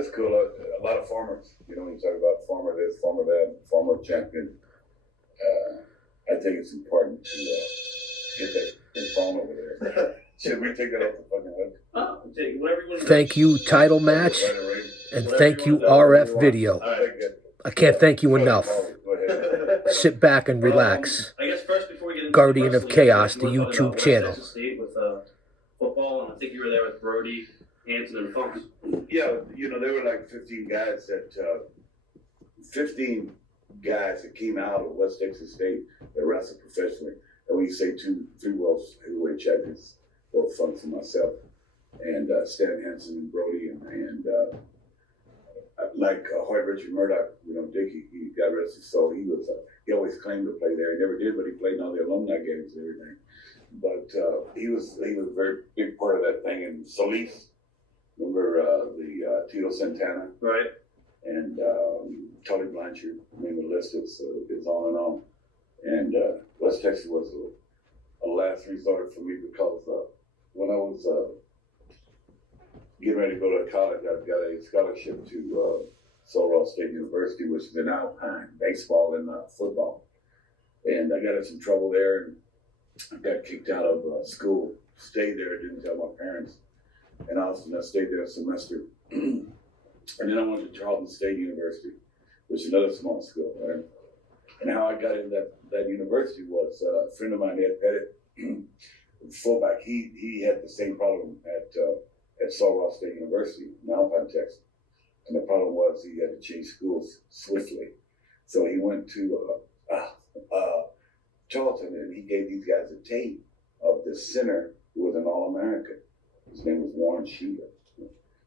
That's cool. A lot of farmers, you know, when you talk about farmer this, farmer that, farmer champion, I think it's important to get that phone over there. Should we take that off the fucking web? Oh, whatever you want to do. Thank you, Title Match, and thank you, RF Video. I can't thank you enough. Sit back and relax. I guess first, before we get into Guardian of Chaos, the YouTube channel. State with football, and I think you were there with Brody, Hanson, and Funks. Yeah, you know, there were like 15 guys that came out of West Texas State that wrestled professionally. And when you say 3 world heavyweight champions, both Funks and myself, and Stan Hansen and Brody, and like Hoyt Richard Murdoch, you know, Dickie, he got rest his soul. He always claimed to play there. He never did, but he played in all the alumni games and everything. But he was a very big part of that thing. And Solis, remember the Tito Santana, right? And Tully Blanchard. I mean, the list is on and on. And West Texas was a last resort for me because when I was getting ready to go to college, I got a scholarship to Sul State University, which is in Alpine, baseball and football. And I got in some trouble there, and I got kicked out of school. Stayed there, didn't tell my parents. And also, I stayed there a semester. And then I went to Charlton State University, which is another small school, right? And how I got in that university was a friend of mine, Ed Pettit, fullback. He had the same problem at Sul State University in Alpine, Texas. And the problem was he had to change schools swiftly. So he went to Charlton, and he gave these guys a tape of the center who was an All-American. His name was Warren Shooter.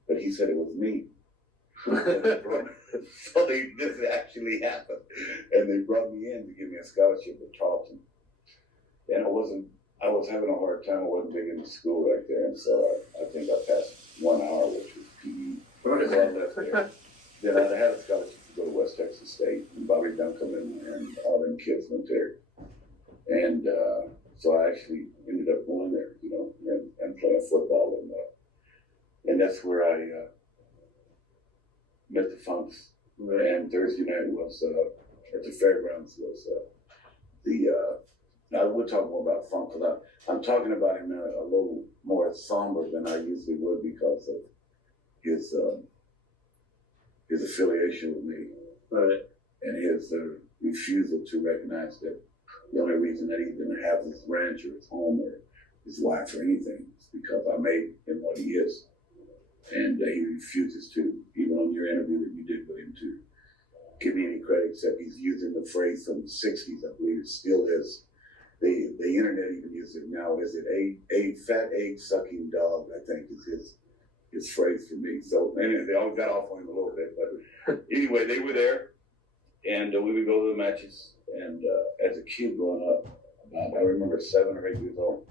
But he said it was me. So this actually happened. And they brought me in to give me a scholarship at Charlton. And I was having a hard time. I wasn't big into school right there. And so I think I passed 1 hour, which was PE. So I left there. Then I had a scholarship to go to West Texas State, and Bobby Duncan and all them kids went there. And so I actually ended up going there, you know, and playing football. And that's where I met the Funks. Right. And Thursday night was at the fairgrounds was now we'll talk more about Funk, because I'm talking about him a little more somber than I usually would because of his affiliation with me, right, and his refusal to recognize that the only reason that he didn't have his ranch or his home or his wife or anything is because I made him what he is, and he refuses to, even on your interview that you did with him, to give me any credit except he's using the phrase from the '60s. I believe it still is. The internet even uses it now. Is it a fat egg sucking dog? I think is his phrase for me. So anyway, they all got off on him a little bit, but anyway, they were there, and we would go to the matches. And as a kid growing up, I remember 7 or 8 years old,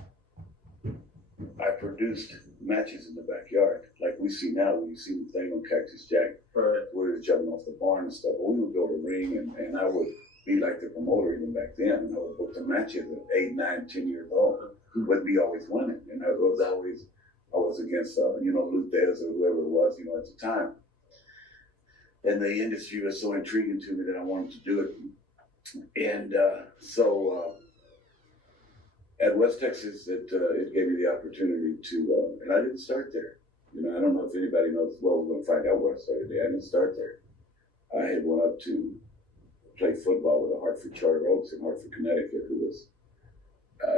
I produced matches in the backyard, like we see now. When you see the thing on Cactus Jack, right, where they're jumping off the barn and stuff. But we would go to the ring, and I would be like the promoter even back then, and I would book the matches at 8, 9, 10 years old. Would be always winning, and I was against Luthez or whoever it was, you know, at the time. And the industry was so intriguing to me that I wanted to do it. And so at West Texas, it gave me the opportunity to, and I didn't start there. You know, I don't know if anybody knows. Well, we're going to find out where I started there. I didn't start there. I had went up to play football with the Hartford Charter Oaks in Hartford, Connecticut, who was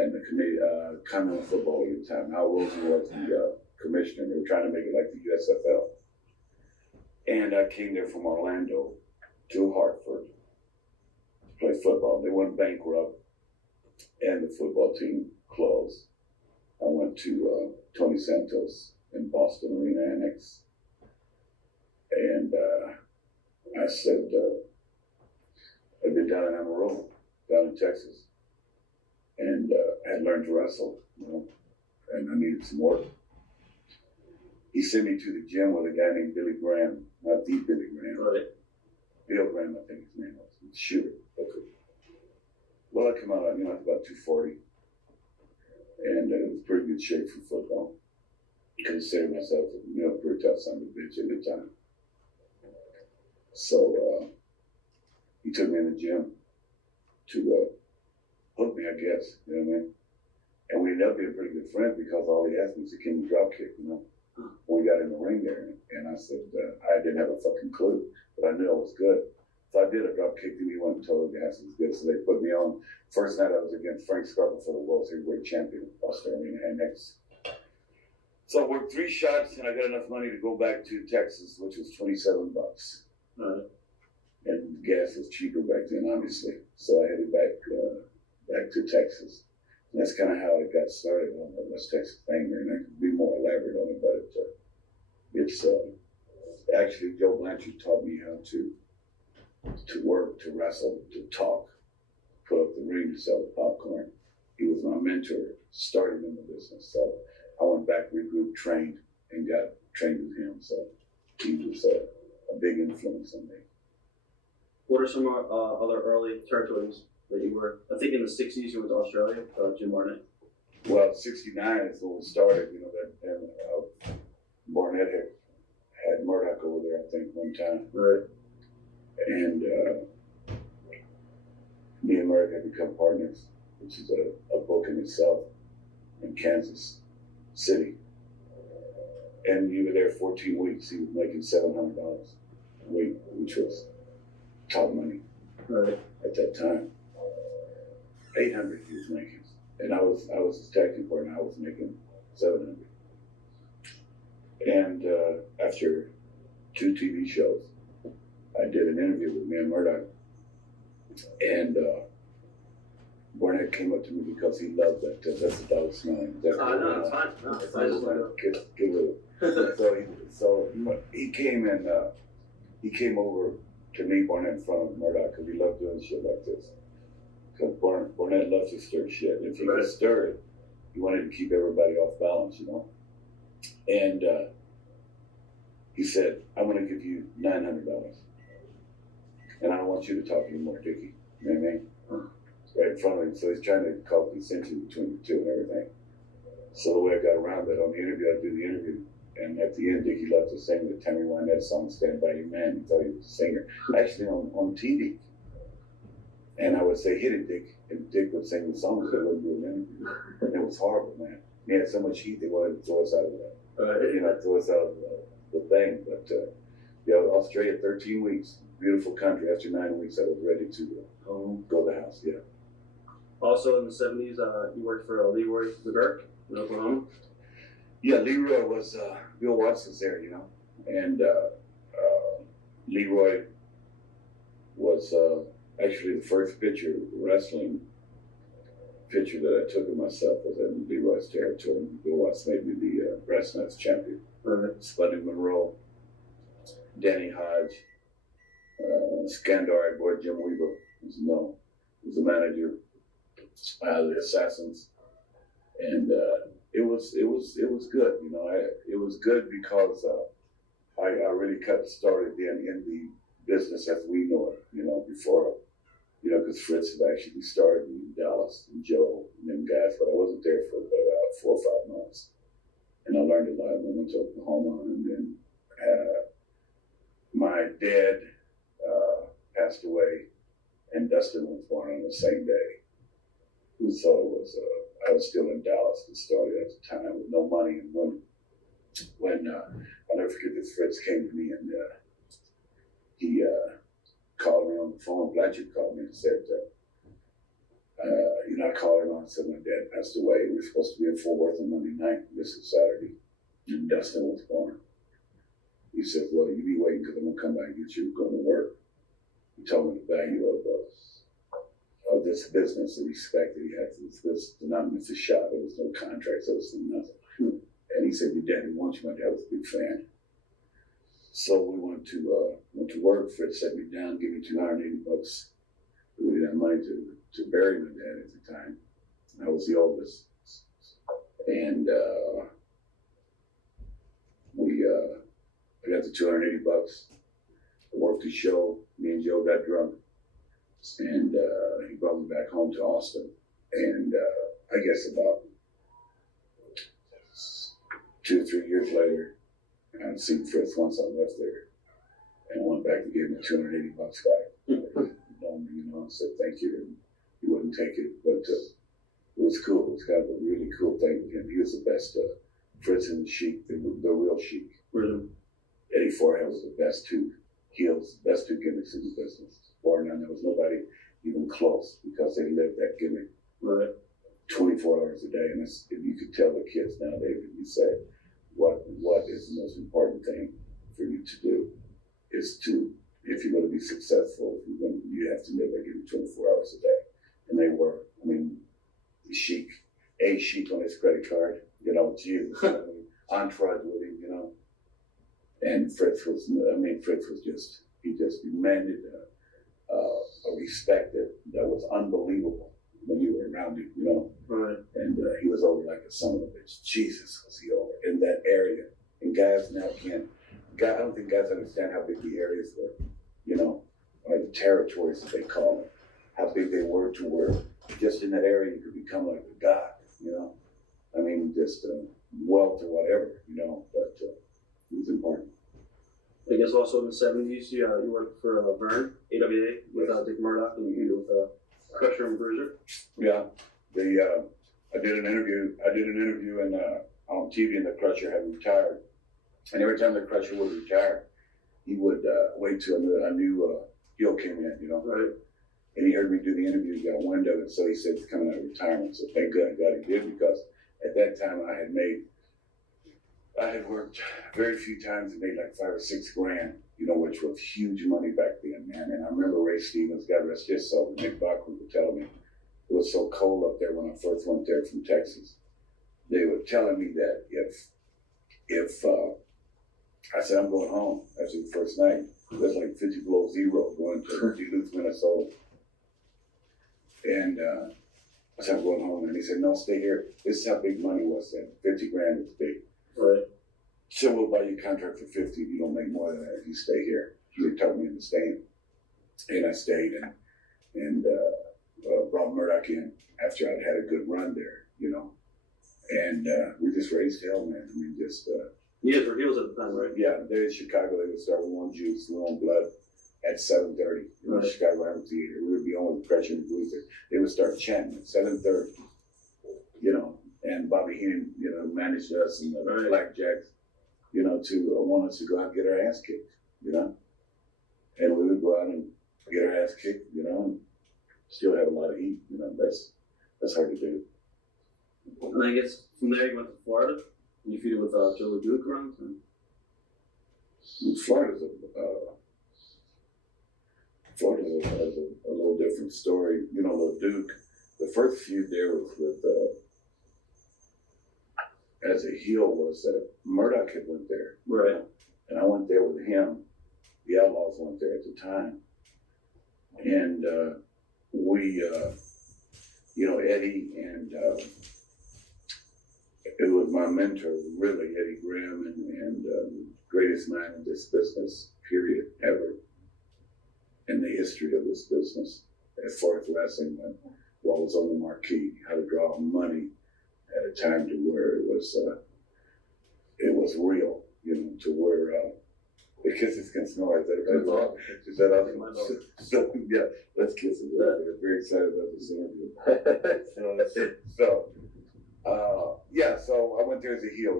in the Continental Football League at the time. Al Rosen was the commissioner. They were trying to make it like the USFL. And I came there from Orlando to Hartford to play football. They went bankrupt, and the football team closed. I went to Tony Santos in Boston Arena Annex, and I said, I'd been down in Amarillo, down in Texas, and I had learned to wrestle, you know, and I needed some work. He sent me to the gym with a guy named Billy Graham, not the Billy Graham, right, Bill Graham, I think his name was, the shooter. Okay. Well, I come out, I was about 240, and it was pretty good shape for football. Considered myself, a pretty tough son of a bitch at the time. So he took me in the gym to hook me, I guess. You know what I mean? And we ended up being pretty good friends because all he asked me was, can you drop kick, you know? When we got in the ring there. And I said, I didn't have a fucking clue, but I knew I was good. So I did a drop kick, and he went and told the guys it was good. So they put me on. First night I was against Frank Scarpa for the World Heavyweight Champion, Australian and next. So I worked 3 shots, and I got enough money to go back to Texas, which was $27. And gas was cheaper back then, obviously. So I headed back to Texas. And that's kind of how it got started on the West Texas thing. And I could be more elaborate on it, but it's actually Joe Blanchard taught me how to work, to wrestle, to talk, put up the ring, to sell the popcorn. He was my mentor, started in the business. So I went back, regrouped, trained, and got trained with him. So he was a big influence on me. What are some other early territories that you were? I think in the 60s you went to Australia, Jim Barnett. Well, 69 is when we started, you know, and Barnett had Murdoch over there, I think, one time. Right. And me and Murdoch had become partners, which is a book in itself, in Kansas City. And we were there 14 weeks. He was making $700 a week, which was top money at that time. 800 he was making, and I was his tag team partner. I was making 700. And after 2 TV shows, I did an interview with me and Murdoch, and Barnett came up to me because he loved that. That's a dog smelling. No, it's fine. No, it's fine. Get rid of it. So he came and he came over to meet Barnett in front of Murdoch because he loved doing shit like this. Because Barnett loves to stir shit. And if he could stir it, he wanted to keep everybody off balance, you know. And he said, I'm going to give you $900. And I don't want you to talk anymore, Dickie. You know what I mean? Right in front of him. So he's trying to cause dissension between the two and everything. So the way I got around that, on the interview, I do the interview. And at the end, Dickie loved to sing the Tammy Wynette song, Stand By Your Man. He thought he was a singer. Actually, on TV. And I would say, hit it, Dick. And Dick would sing the song, so it wouldn't do an interview. And it was horrible, man. He had so much heat, they wanted to throw us out of that. Throw us out of the thing. But, Australia, 13 weeks. Beautiful country. After 9 weeks, I was ready to go to the house, yeah. Also in the 70s, you worked for Leroy McGurk in Oklahoma? Yeah, Leroy was, Bill Watson's there, you know. And Leroy was actually the first wrestling picture that I took of myself was in Leroy's territory. Bill Watson made me the Brass Knucks champion. Spuddy Monroe, Danny Hodge, Scandari boy Jim Weaver was the manager, the Assassins, and it was good, you know. It was good because I really started then in the business as we know it, you know, before, you know, because Fritz had actually started in Dallas and Joe and them guys, but I wasn't there for about 4 or 5 months, and I learned a lot. I went to Oklahoma, and then my dad passed away, and Dustin was born on the same day. So I was still in Dallas and started at the time with no money. And when I'll never forget this, Fritz came to me and he called me on the phone. Blanchard called me and said, I called him on and said, my dad passed away. We were supposed to be in Fort Worth on Monday night. This is Saturday. And Dustin was born. He said, well, you be waiting because I'm going to come back and get you going to work. He told me the value of this business, the respect that he had for this business. Not miss a shot. There was no contracts. There was nothing. And he said, your daddy wants you. My dad was a big fan. So we went to work. Fritz set me down, gave me $280. We didn't have money to bury my dad at the time. I was the oldest. And I got the $280. I worked the show. Me and Joe got drunk. And he brought me back home to Austin. And I guess about 2 or 3 years later, I'd seen Fritz once I left there. And I went back and gave him $280 back. I said thank you, and he wouldn't take it, but it was cool. It was kind of a really cool thing with him. He was the best. Fritz and Sheik, the real Sheik. Really? Eddie Forehand was the best two heels, best two gimmicks in the business. Bar none, there was nobody even close because they lived that gimmick. Right. 24 hours a day, and you could tell the kids nowadays, if you say, what is the most important thing for you to do is to, if you're going to be successful, you have to live that gimmick 24 hours a day. And they were, I mean, Sheik on his credit card, Jesus, entourage with him, and Fritz was just, he just demanded a respect that was unbelievable when you were around him, Right. And he was over like a son of a bitch. Jesus, was he over in that area. And guys now I don't think guys understand how big the areas were, or the territories that they call it, how big they were to where just in that area you could become like a god, I mean, just wealth or whatever, but it was important. I guess also in the 70s, you worked for Vern, AWA, with Dick Murdoch, and you with Crusher and Bruiser. Yeah, I did an interview on TV, and the Crusher had retired. And every time the Crusher would retire, he would wait till a new heel came in, Right. And he heard me do the interview, he got wind of it, so he said he's coming out of retirement. So thank God he did, because at that time I had worked very few times and made like $5 or $6 grand, which was huge money back then, man. And I remember Ray Stevens, God rest his soul, Nick Bachman would tell me, it was so cold up there when I first went there from Texas. They were telling me that if I said I'm going home after the first night, it was like 50 below zero going to Duluth, Minnesota. And I said, I'm going home. And he said, no, stay here. This is how big money was then. 50 grand is big. Right. So we'll buy you a contract for 50 if you don't make more than that if you stay here. He talked me into staying. And I stayed and brought Murdoch in after I'd had a good run there, And we just raised hell, man. I mean, just... You guys were heels at the time, right? Yeah, they in Chicago, they would start with One Juice, One Blood at 7:30 in the Chicago Amphitheater. We would be on with Crusher and Bruiser. They would start chanting at 7:30, and Bobby Heenan, managed us and the Blackjacks, to want us to go out and get our ass kicked, And we would go out and get our ass kicked, and still have a lot of heat, that's hard to do. And I guess from there you went to Florida. You feuded with Joe LeDuc around? Florida's a little different story. LeDuc, the first feud there was with, as a heel, was that Murdoch had went there. Right. And I went there with him. The Outlaws went there at the time. And we, Eddie and... it was my mentor, really, Eddie Graham, and greatest man in this business, period, ever, in the history of this business, as far as wrestling went, what was on the marquee, how to draw money at a time to where it was real, to where the kisses can snore. Is that awesome? So, yeah, let's kiss it. We're very excited about this interview. So I went there as a heel,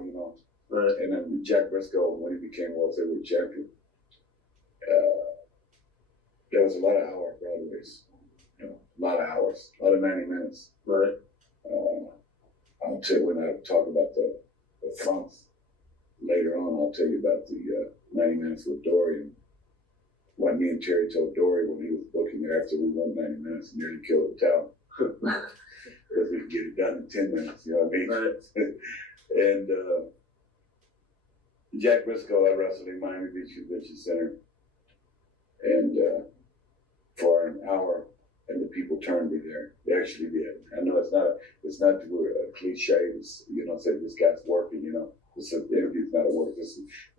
Right. And then Jack Briscoe, when he became World Heavyweight Champion, there was a lot of hour Broadways, a lot of hours, a lot of 90 minutes. Right. I'll tell you when I talk about the funks later on. I'll tell you about the 90 minutes with Dory and what me and Terry told Dory when he was booking it after we won 90 minutes and nearly killed the town. Because we could get it done in 10 minutes, you know what I mean? Right. And Jack Briscoe, I wrestled in Miami Beach Convention Center, and for an hour, and the people turned me there. They actually did. I know it's not a cliche. Say this guy's working. The interview's not a work.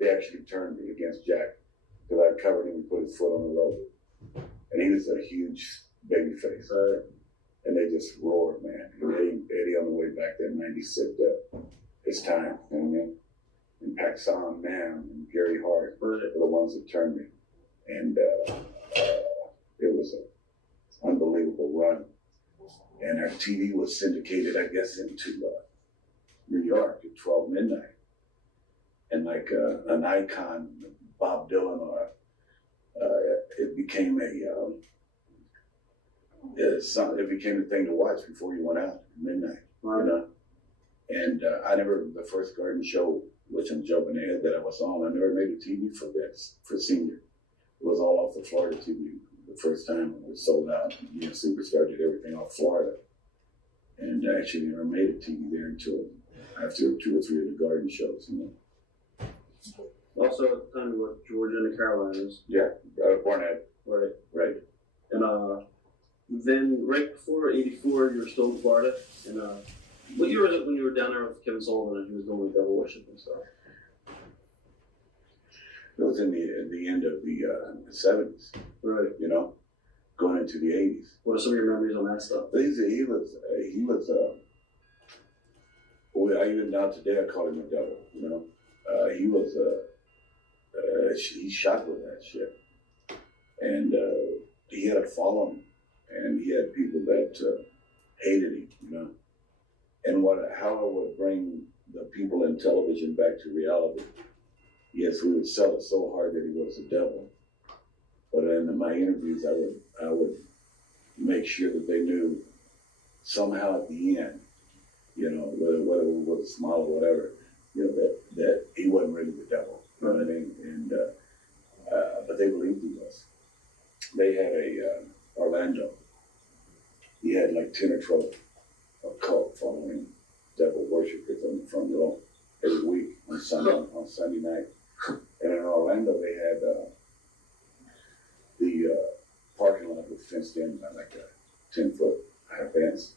They actually turned me against Jack because I covered him and put his foot on the rope, and he was a huge baby face. Right. And they just roared, man. And Eddie on the way back there, 90 said, it's time, you know what I mean? And Paxson, Nam, and Gary Hart were the ones that turned me. And it was an unbelievable run. And our TV was syndicated, I guess, into New York at 12 midnight. And like an icon, Bob Dylan, or it became it became a thing to watch before you went out at midnight. Wow. You know? And the first garden show, which I'm jumping ahead, that I was on, I never made a TV for senior. It was all off the Florida TV the first time when it was sold out. You know, Superstar did everything off Florida. And I actually never made a TV there until after 2 or 3 of the garden shows, you know. Also, at the time you were Georgia and the Carolinas. Yeah, born at. Right. Right. And then right before '84, you were still in Florida. And what year was it when you were down there with Kevin Sullivan and he was doing the devil worship and stuff? It was in the end of the 70s. Right. You know, going into the 80s. What are some of your memories on that stuff? He was well, even now today I call him the devil, you know. He was he shot with that shit. And he had a following, and he had people that hated him, you know. And how I would bring the people in television back to reality. Yes, we would sell it so hard that he was the devil. But in my interviews, I would make sure that they knew somehow at the end, you know, whether it was a smile or whatever, you know, that he wasn't really the devil. You know what I mean? And but they believed he was. They had a Orlando. He had like 10 or 12 cult following devil worshippers on the front row every week on Sunday night. And in Orlando, they had the parking lot was fenced in by like a 10-foot high fence.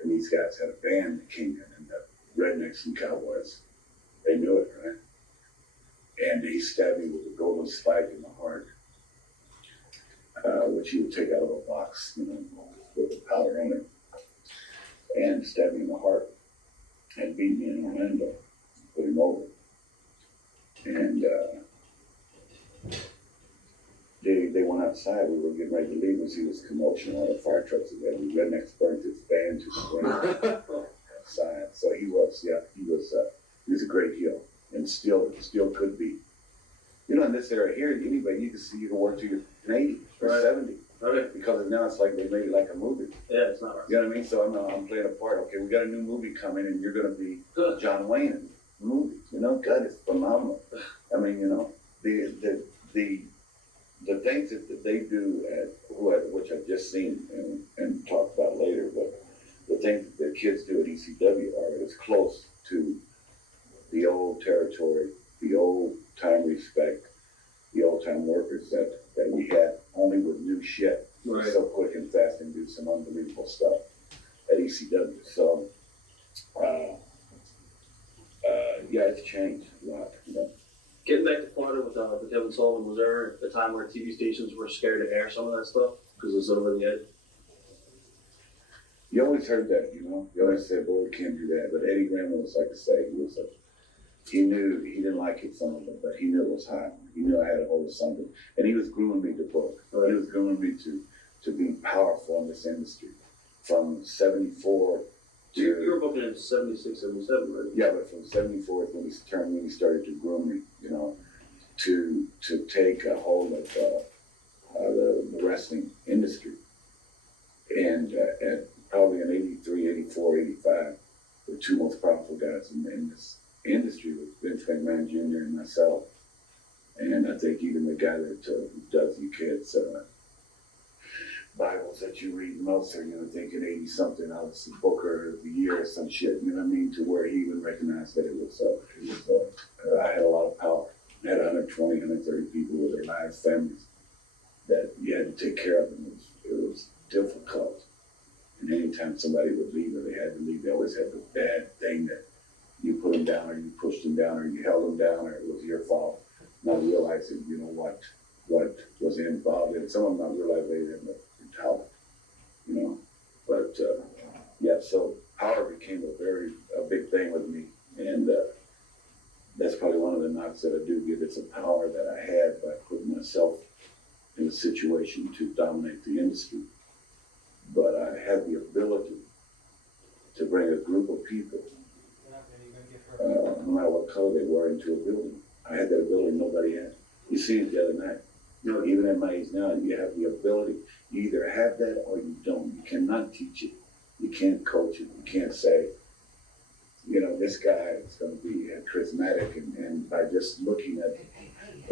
And these guys had a band that came in, and the rednecks and cowboys, they knew it, right? And he stabbed me with a golden spike in the heart, which he would take out of a box, you know, with the powder in it, and stabbed me in the heart, and beat me in Orlando, put him over. And they went outside. We were getting ready to leave and see this commotion. All the fire trucks and the rednecks burned his band to the ground outside. So he was a great heel, and still could be. You know, in this era here, anybody you can work till you're 80 or Right. 70. Right. Because now it's like they made it like a movie. Yeah, it's not right. You know what I mean? So I'm playing a part. Okay, we got a new movie coming, and you're going to be John Wayne in the movie. You know, God, it's phenomenal. I mean, you know, the things that they do which I've just seen and talked about later, but the things that the kids do at ECW are as close to the old territory, the old time respect, the old time workers that we had, only with new shit. Right. So quick and fast and do some unbelievable stuff at ECW. So, yeah, it's changed a lot. You know? Getting back to Florida with Kevin Sullivan, was there a time where TV stations were scared to air some of that stuff because it was over the edge? You always heard that, you know. You always said, "Boy, we can't do that." But Eddie Graham was like I say, he knew he didn't like it, some of it, but he knew it was hot. He knew I had a hold of something, and he was grooming me to book. Right. He was grooming me to be powerful in this industry, from '74 to. You were booking in 76, 77, right? Yeah, but from '74 is when he started to groom me, you know, to take a hold of the wrestling industry. And at probably in '83, '84, '85, the two most powerful guys in this industry was Vince McMahon Jr. and myself. And I think even the guy that does you kids Bibles that you read, Meltzer, you know, thinking 80-something, I was the Booker of the Year or some shit, you know what I mean, to where he even recognized that it was I had a lot of power. I had 120, 130 people with their lives, families that you had to take care of, and it was difficult. And anytime somebody would leave or they had to leave, they always had the bad thing that you put them down or you pushed them down or you held them down or it was your fault. Not realizing, you know, what was involved in. Some of them not realize they didn't have talent, you know. But yeah, so power became a big thing with me, and that's probably one of the knocks that I do give. It's a power that I had by putting myself a situation to dominate the industry, but I had the ability to bring a group of people, no matter what color they were, into a building. I had that ability nobody had. You seen it the other night. You know, even at my age now, you have the ability. You either have that or you don't. You cannot teach it. You can't coach it. You can't say, you know, this guy is going to be charismatic, and by just looking at,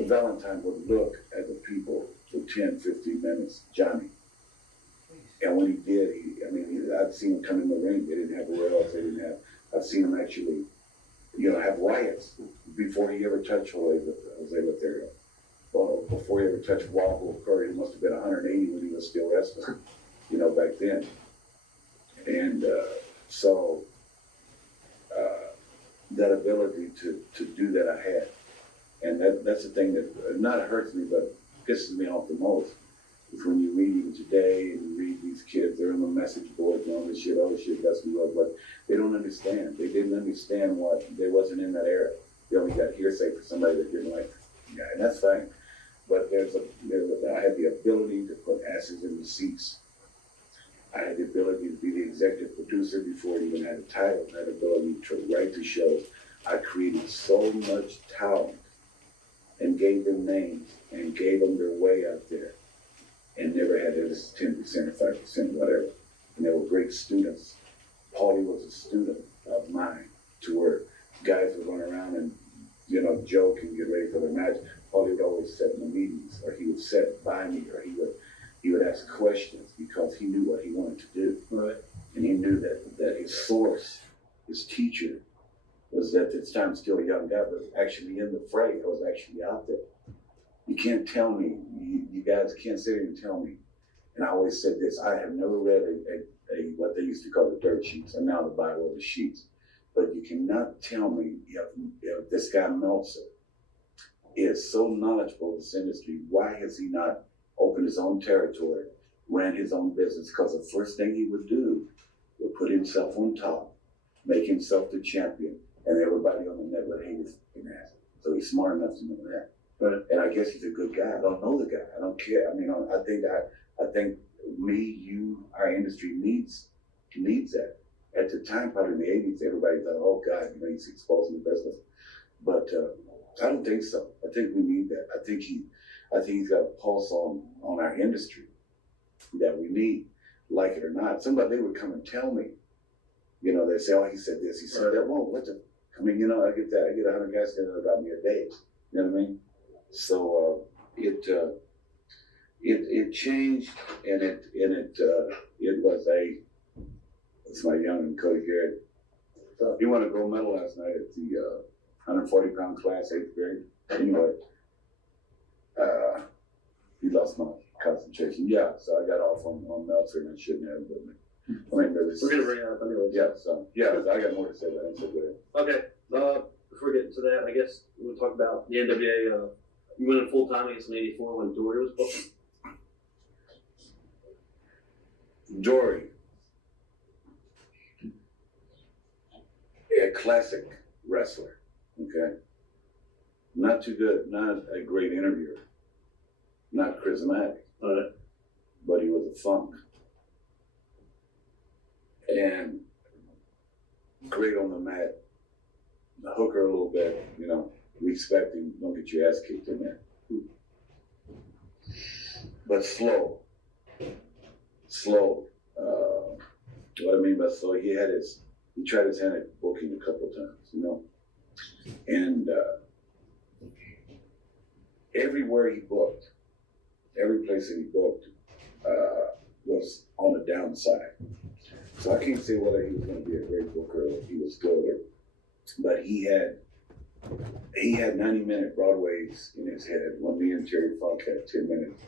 Valentine would look at the people for 10, 15 minutes, Johnny. And when he did, I've seen him come in the ring. They didn't have rails. They didn't have, I've seen him actually, you know, have riots before he ever touched Jose Lothario. Well, before he ever touched Wahoo Curry, he must have been 180 when he was still wrestling, you know, back then. And so that ability to do that I had. And that's the thing that not hurts me, but pisses me off the most, is when you read even today and you read these kids, they're on the message boards and all this shit, that's what, but they don't understand. They didn't understand what, they wasn't in that era. They only got hearsay for somebody that didn't like the guy, and that's fine. But I had the ability to put asses in the seats. I had the ability to be the executive producer before it even had a title. I had the ability to write the shows. I created so much talent and gave them names and gave them their way out there, and never had this 10% or 5%, whatever. And they were great students. Paulie was a student of mine, to where guys would run around and, you know, joke and get ready for the match. Paulie would always sit in the meetings, or he would sit by me, or he would ask questions because he knew what he wanted to do. Right. And he knew that his source, his teacher, was at this time still a young guy, but actually in the fray. I was actually out there. You can't tell me, you guys can't sit here and tell me. And I always said this, I have never read a what they used to call the dirt sheets, and now the Bible of the sheets. But you cannot tell me if this guy Meltzer is so knowledgeable in this industry, why has he not opened his own territory, ran his own business? Because the first thing he would do would put himself on top, make himself the champion, and everybody on the net would hate his fucking ass. So he's smart enough to know that. Right. And I guess he's a good guy. I don't know the guy. I don't care. I mean, I think me, you, our industry needs that. At the time, probably in the 80s, everybody thought, oh God, you know, he's exposing the business. But I don't think so. I think we need that. I think he's got a pulse on our industry that we need, like it or not. Somebody, they would come and tell me, you know, they say, oh, he said this, he said that. Well, I mean, you know, I get 100 guys saying that about me a day. You know what I mean? So it changed, and it was it's my young and Cody Garrett. He won a gold medal last night at the 140-pound class, 8th grade. Anyway, he lost my concentration. Yeah, so I got off on Meltzer, and I shouldn't have, but I mean, we're gonna bring it up anyway. Yeah, I got more to say about it. So go ahead. Okay. Before we get into that, I guess we'll talk about the NWA. You went in full time, I guess, in '84 when Dory was booking. Dory, a classic wrestler, okay? Not too good, not a great interviewer, not charismatic, but he was a funk. And great on the mat, the hooker a little bit, you know, respect him, don't get your ass kicked in there. But slow. What I mean by slow, he tried his hand at booking a couple times, you know. And everywhere he booked, every place that he booked was on the downside. So I can't say whether he was going to be a great booker or if he was good, but he had 90-minute Broadways in his head when me and Terry Funk had 10 minutes.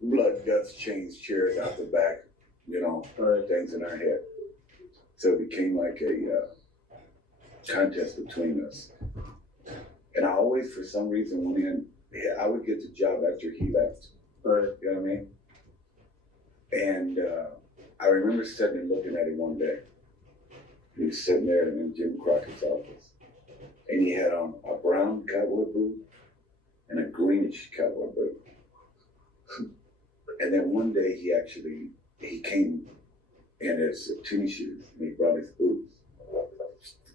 Blood, guts, chains, chairs out the back, you know, things in our head. So it became like a contest between us. And I always, for some reason, went in, I would get the job after he left. You know what I mean? And I remember sitting and looking at him one day. He was sitting there in Jim Crockett's office. And he had on a brown cowboy boot and a greenish cowboy boot. And then one day he came in his tennis shoes and he brought his boots.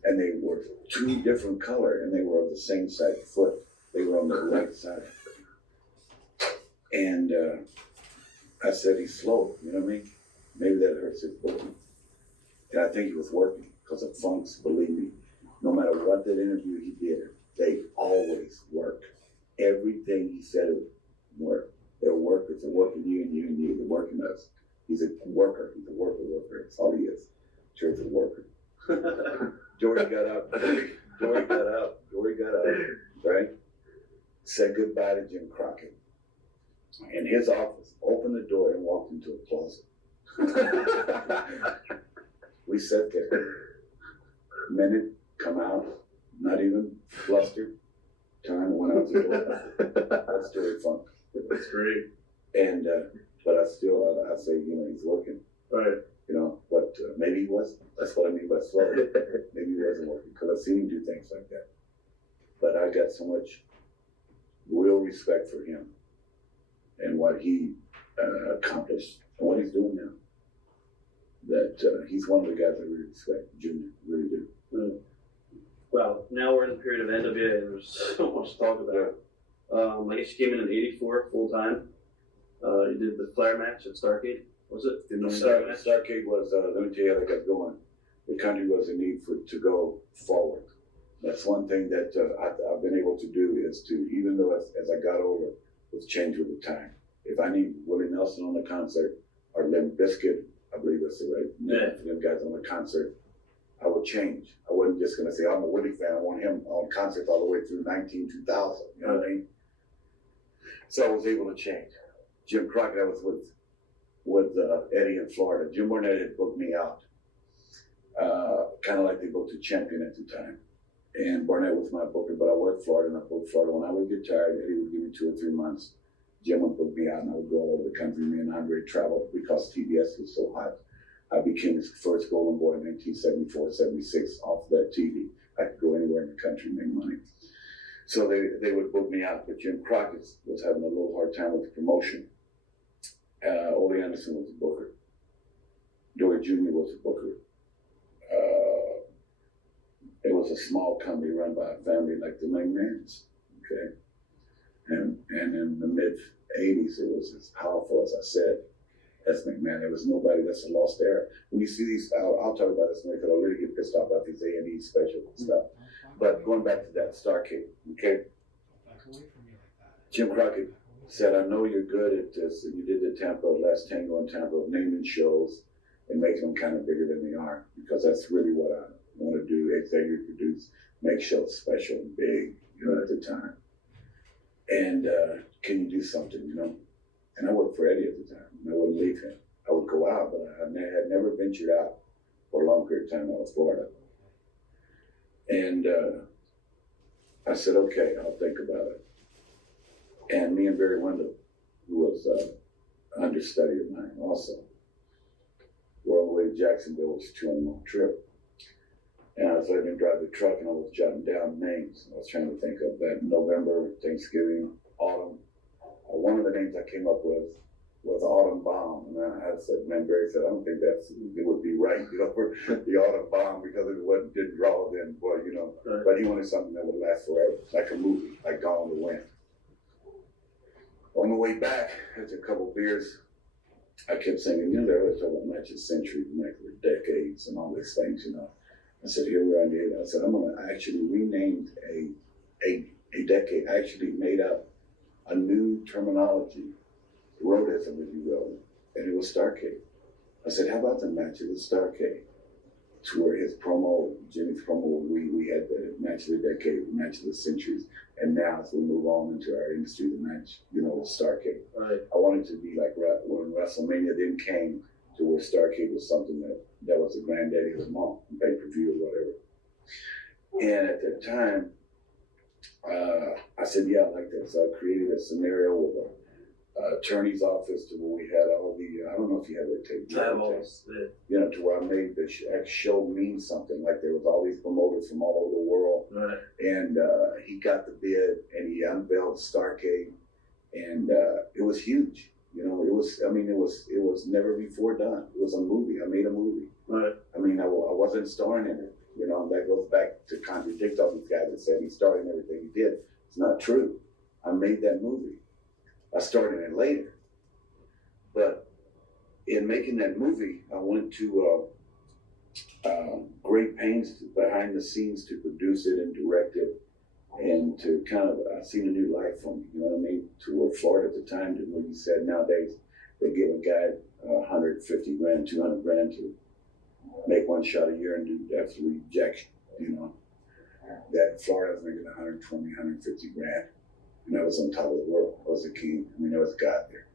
And they were two different color and they were of the same side foot. They were on the right side. And I said, he's slow, you know what I mean? Maybe that hurts his foot. And I think he was working because of funks, believe me. No matter what that interview he did, they always worked. Everything he said would work. They're workers. They're working you and you and you. They're working us. He's a worker. He's a worker. That's all he is. Church of worker. Dory got up, right? Said goodbye to Jim Crockett. In his office, opened the door and walked into a closet. We sat there. Minute, come out, not even flustered. Time went out the door. That's Dory Funk. That's great. And, but I say, you know, he's working. Right. You know, but maybe he wasn't. That's what I mean by slow. Maybe he wasn't working because I've seen him do things like that. But I got so much real respect for him and what he accomplished and what he's doing now. That he's one of the guys I really respect, Junior, really do. Mm. Well, now we're in the period of NWA and there's so much to talk about. I guess you came in '84 full time. You did the Flair match at Starrcade. Was it? Starrcade was, let me tell you how they got going. The country was in need to go forward. That's one thing that I've been able to do is to, even though as I got older, it's changed with the time. If I need Willie Nelson on the concert or Limp Bizkit, I believe that's the right name for them guys on the concert, I would change. I wasn't just going to say, I'm a Willie fan, I want him on concerts all the way through 2000, you know what I mean? So I was able to change. Jim Crockett, I was with Eddie in Florida. Jim Barnett had booked me out, kind of like they booked a champion at the time. And Barnett was my booker, but I worked Florida and I booked Florida. When I would get tired, Eddie would give me 2 or 3 months. Jim would book me out and I would go all over the country. Me and Andre traveled because TBS was so hot. I became his first Golden Boy in 1974, 76 off that TV. I could go anywhere in the country and make money. So they would book me out, but Jim Crockett was having a little hard time with the promotion. Ole Anderson was the booker. Dory Jr. was the booker. It was a small company run by a family like the McMahons, okay? And in the mid-'80s, it was as powerful as I said. That's McMahon. There was nobody. That's a lost era. When you see these, I'll talk about this because I really get pissed off about these A&E specials and stuff. But going back to that Starrcade, okay? Jim Crockett said, I know you're good at this. And you did the Tampa, Last Tango in Tampa, naming shows and making them kind of bigger than they are, because that's really what I want to do, executive produce, make shows special and big, you know, at the time. And can you do something, you know? And I worked for Eddie at the time, and I wouldn't leave him. I would go out, but I had never ventured out for a long period of time out of Florida. And I said, okay, I'll think about it. And me and Barry Wendell, who was an understudy of mine also, were on the way to Jacksonville, which was a 2-hour trip. And I was letting him drive the truck and I was jotting down names. I was trying to think of that November, Thanksgiving, autumn. One of the names I came up with was Autumn Bomb. And I said, man, Barry said, I don't think it would be right, you know, for the Autumn Bomb because it didn't draw then, boy, you know. Right. But he wanted something that would last forever, like a movie, like Gone with the Wind. On the way back, after a couple beers, I kept saying, you know, they're always talking about matches, centuries, decades, and all these things, you know. I said, here we are in the 80s. I said, I actually renamed a decade. I actually made up a new terminology, roadism, if you will, and it was Starrcade. I said, how about the match of the Starrcade? To where his promo, Jimmy's promo, we had the match of the decade, the match of the centuries, and now as we move on into our industry, the match, you know, Starrcade. Right. I wanted to be like when WrestleMania then came to where Starrcade was something that was the granddaddy of them all, pay-per-view or whatever. And at that time, I said, yeah, I like that. So I created a scenario with an attorney's office to where we had all the, I don't know if you have that tape. You know, to where I made the show mean something. Like there was all these promoters from all over the world. Right. And he got the bid and he unveiled Starrcade. And it was huge. You know, it was never before done. It was a movie. I made a movie. Right. I mean, I wasn't starring in it. You know, that goes back to contradict all these guys that said he starred in everything he did. It's not true. I made that movie. I starred in it later. But in making that movie, I went to great pains behind the scenes to produce it and direct it, and to kind of seen a new life for me. You know what I mean? To where Florida at the time, the movie said nowadays they give a guy 150 grand, 200 grand to make one shot a year and do after rejection. You know, that Florida was making 120, 150 grand, and I was on top of the world. I was a king. I mean, there was God there.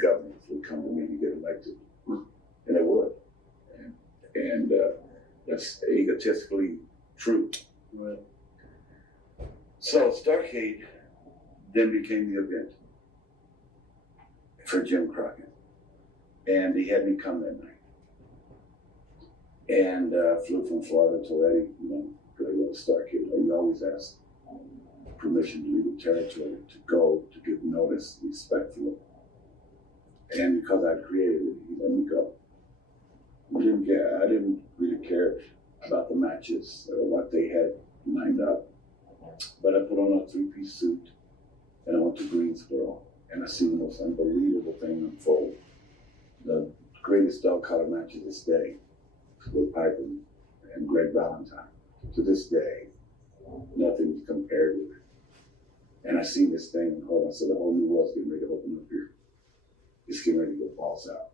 Governments would come to me to get elected, and they would. And that's egotistically true. Right. So Starcade then became the event for Jim Crockett, and he had me come that night. And flew from Florida to Eddie, you know, could I go to Starcade? You always ask permission to leave the territory, to go, to give notice, respectfully. And because I created it, he let me go. I didn't care. I didn't really care about the matches or what they had lined up. But I put on a three-piece suit and I went to Greensboro, and I seen the most unbelievable thing unfold. The greatest dog collar match of this day with Piper and Greg Valentine. To this day, nothing's compared with it. And I seen this thing and I said, the whole new world's getting ready to open up here. It's getting ready to go balls out.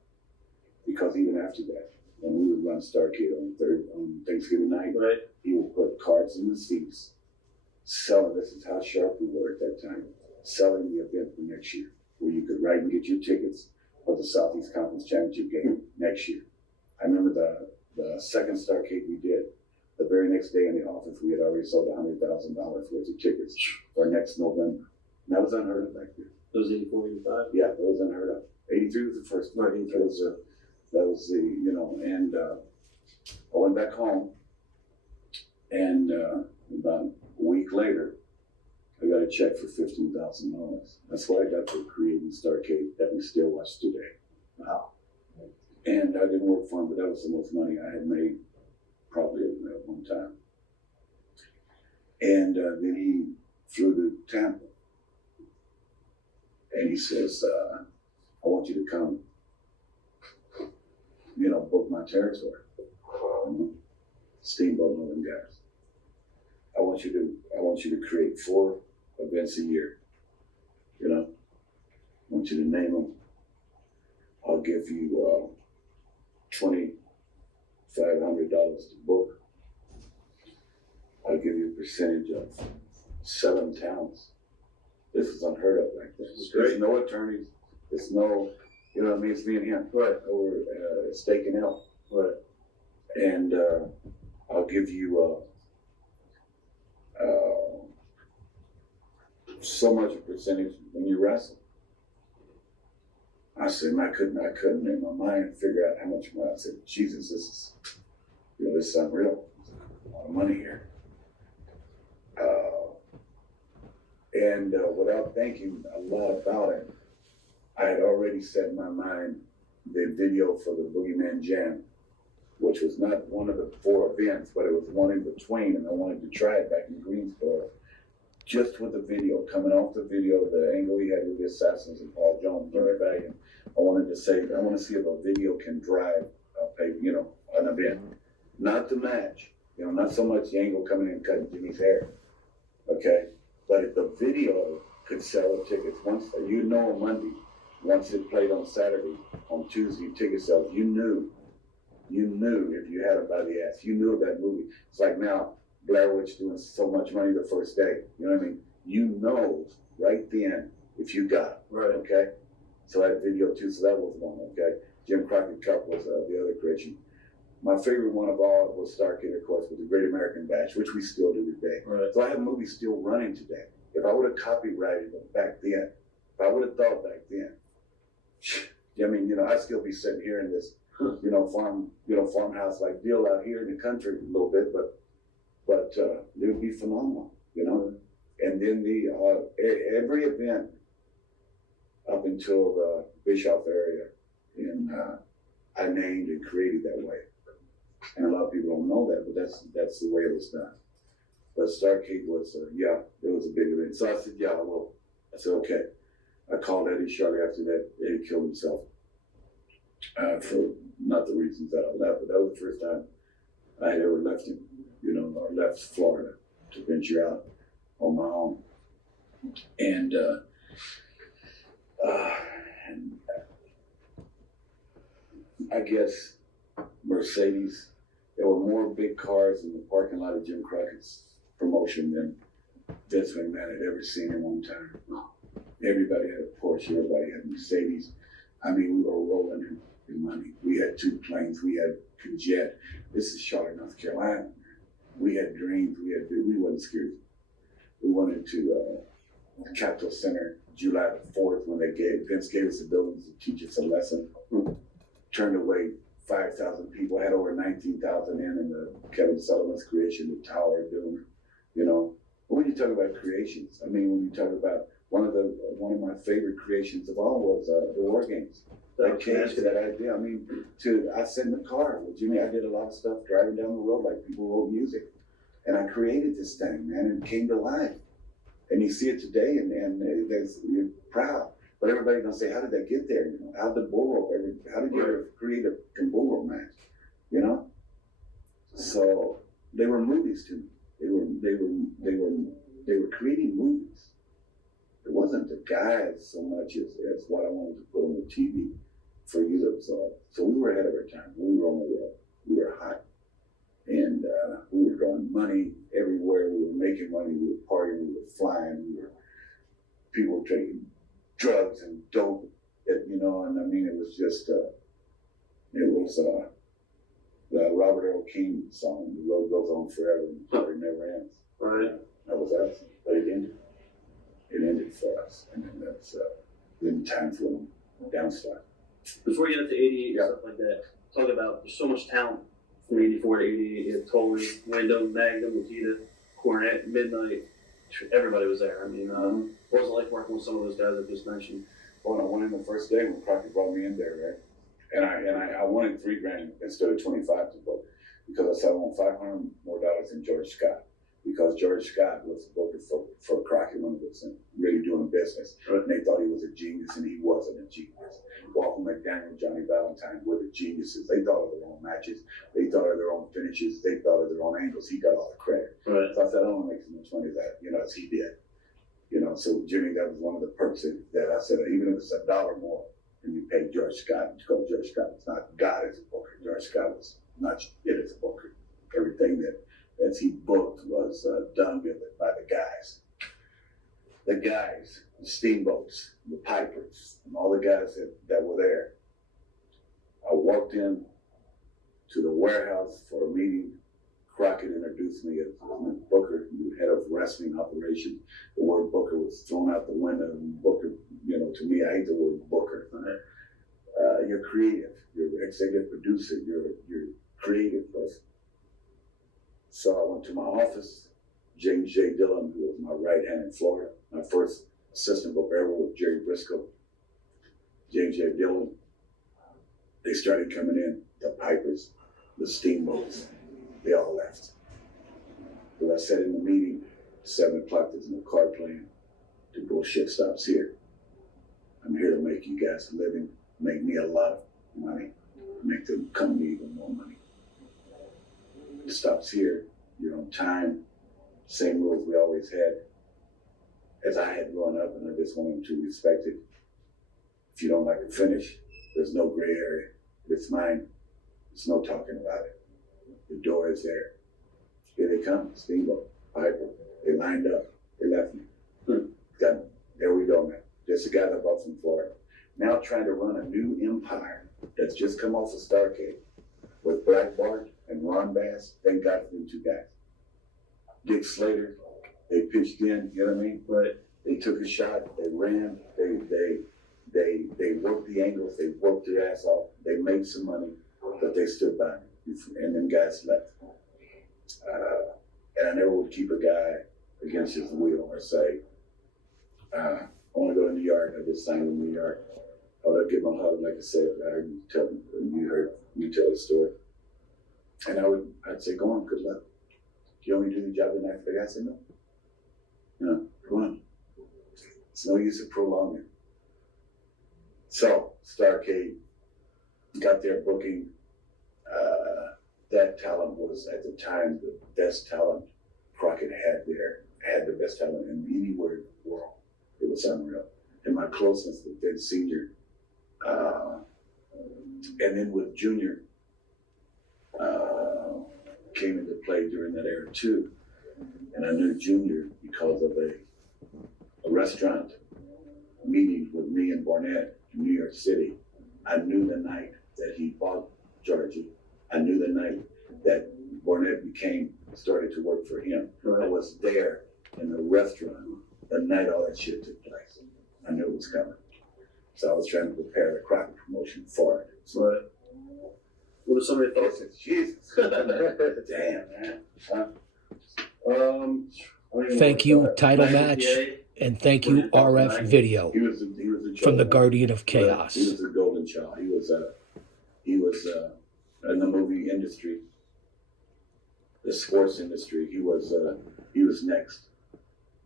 Because even after that, when we would run Starcade on Thanksgiving night, right, he would put cards in the seats, selling, this is how sharp we were at that time, selling the event for next year, where you could write and get your tickets for the Southeast Conference Championship game next year. I remember the second Starcade we did, the very next day in the office, we had already sold $100,000 worth of tickets for next November. And that was unheard of back then. That was 84, 85? Yeah, that was unheard of. 83 was the first one. That was the, you know, and I went back home, and about a week later, I got a check for $15,000. That's what I got for creating Starcade that we still watch today. Wow. And I didn't work for him, but that was the most money I had made probably at one time. And then he flew to Tampa, and he says, I want you to come, you know, book my territory. Steamboat Northern Gas. I want you to create 4 events a year. You know, I want you to name them. I'll give you $2,500 to book. I'll give you a percentage of 7 towns. This is unheard of like this. There's no attorneys. There's no, you know what I mean? It's me and him. Right. Over Steak and Elk. Right. And I'll give you so much a percentage when you wrestle. I said, I couldn't in my mind figure out how much money. I said, Jesus, this is unreal. There's a lot of money here. And without thinking a lot about it, I had already set in my mind the video for the Boogeyman Jam, which was not one of the 4 events, but it was one in between, and I wanted to try it back in Greensboro. Just with the video, coming off the video, the angle he had with the Assassins and Paul Jones, and I wanted to say, I want to see if a video can drive an event. Not the match, not so much the angle coming in and cutting Jimmy's hair, okay? But if the video could sell the tickets, on Monday, once it played on Saturday, on Tuesday, ticket sales, you knew if you had it by the ass, you knew that movie. It's like now, Blair Witch doing so much money the first day, you know what I mean? You know right then if you got it, right? Okay? So that video too, so that was one, okay? Jim Crockett Cup was the other creation. My favorite one of all was Starcade, of course, with the Great American Bash, which we still do today. Right. So I have movies still running today. If I would have copyrighted them back then, if I would have thought back then, I mean, I'd still be sitting here in this, farmhouse like deal out here in the country a little bit, but it would be phenomenal, And then every event up until the Bischoff area, and I named and created that way. And a lot of people don't know that, but that's the way it was done. But Starcade was, it was a big event. So I said, yeah, I will. I said, okay. I called Eddie shortly after that. Eddie killed himself for not the reasons that I left, but that was the first time I had ever left him, or left Florida to venture out on my own. And I guess Mercedes, there were more big cars in the parking lot of Jim Crockett's promotion than Vince McMahon had ever seen in one time. Everybody had a Porsche, everybody had Mercedes. I mean, we were rolling in money. We had 2 planes, we had jet. This is Charlotte, North Carolina. We had dreams, we wasn't scared. We went into the Capitol Center July the 4th when Vince gave us the buildings to teach us a lesson. Turned away 5,000 people, had over 19,000 in the Kevin Sullivan's creation, the Tower building, But when you talk about creations, I mean, when you talk about one of my favorite creations of all was the War Games. I changed to that idea. I mean, I sat in the car with Jimmy. I did a lot of stuff driving down the road, like people wrote music. And I created this thing, man, and it came to life. And you see it today, and you're proud. But everybody's gonna say, how did that get there? How did bull rope how did you ever create a bull rope match? So they were movies to me. They were creating movies. It wasn't the guys so much as what I wanted to put on the TV for you to absorb. So we were ahead of our time. We were on the road. We were hot. And we were drawing money everywhere. We were making money. We were partying. We were flying. People were taking drugs and dope. And I mean, it was just, the Robert Earl King song, "The Road Goes On Forever and the Party Never Ends." Right. That was us, but it ended. It ended for us, and then that's then time for them downslide. Before we get into 88 and stuff like that, talk about there's so much talent from 84 to 88. You had Tully, Wyndham, Magnum, Makita, Cornette, Midnight. Everybody was there. I mean, what was it like working with some of those guys I just mentioned? Well, I went in the first day when Crockett brought me in there, right? And I wanted $3,000 instead of 25 to book because I said I want $500 more than George Scott. Because George Scott was a booker for Crockett when he was really doing business. Right. And they thought he was a genius, and he wasn't a genius. Walter McDaniel, Johnny Valentine were the geniuses. They thought of their own matches. They thought of their own finishes. They thought of their own angles. He got all the credit. Right. So I said, I don't want to make as much money as that, as he did. So Jimmy, that was one of the perks that I said, even if it's $1 more, and you pay George Scott, because George Scott was not God as a booker. George Scott was not it as a booker. Everything that as he booked was done with it by the guys. The guys, the Steamboats, the Pipers, and all the guys that were there. I walked in to the warehouse for a meeting. Crockett introduced me as Booker, head of wrestling operations. The word Booker was thrown out the window. And Booker, to me, I hate the word Booker. You're creative. You're executive producer. You're creative person. So I went to my office. James J. Dillon, who was my right hand in Florida, my first assistant book ever with Jerry Briscoe. James J. Dillon. They started coming in. The Pipers, the Steamboats. They all left. But I said in the meeting, 7 o'clock, there's no car playing. The bullshit stops here. I'm here to make you guys a living, make me a lot of money, make the company even more money. It stops here. You're on time. Same rules we always had. As I had grown up, and I just want them to respect it. If you don't like the finish, there's no gray area. If it's mine, there's no talking about it. The door is there. Here they come, Steamboat, Piper. They lined up. They left me. There we go, man. Just a guy that bought from Florida. Now trying to run a new empire that's just come off of Starcade with Black Bart and Ron Bass. Thank God for them 2 guys. Dick Slater, they pitched in, you know what I mean? But they took a shot, they ran, they worked the angles, they worked their ass off, they made some money, but they stood by me. And then guys left. And I never would keep a guy against his will or say, I want to go to New York. York. I just signed in New York. I would give him a hug, like I said. I heard you tell the story. And I'd say, go on, good luck. You want me to do the job tonight? I said, no. No, go on. It's no use of prolonging. So, Starcade, got their booking. That talent was, at the time, the best talent Crockett had the best talent in anywhere in the world. It was unreal. And my closeness with Vince Sr., and then with Junior, came into play during that era too. And I knew Junior because of a restaurant meeting with me and Barnett in New York City. I knew the night that he bought Georgie. I knew the night that Barnett started to work for him. Right. I was there in the restaurant the night all that shit took place. I knew it was coming. So I was trying to prepare the Crockett promotion for it. Right. What are some of your thoughts? Jesus. Damn, man. Thank you, title match, and thank you, RF Video, he was a from the Guardian of Chaos. He was the golden child. He was in the movie industry, the sports industry. He was next.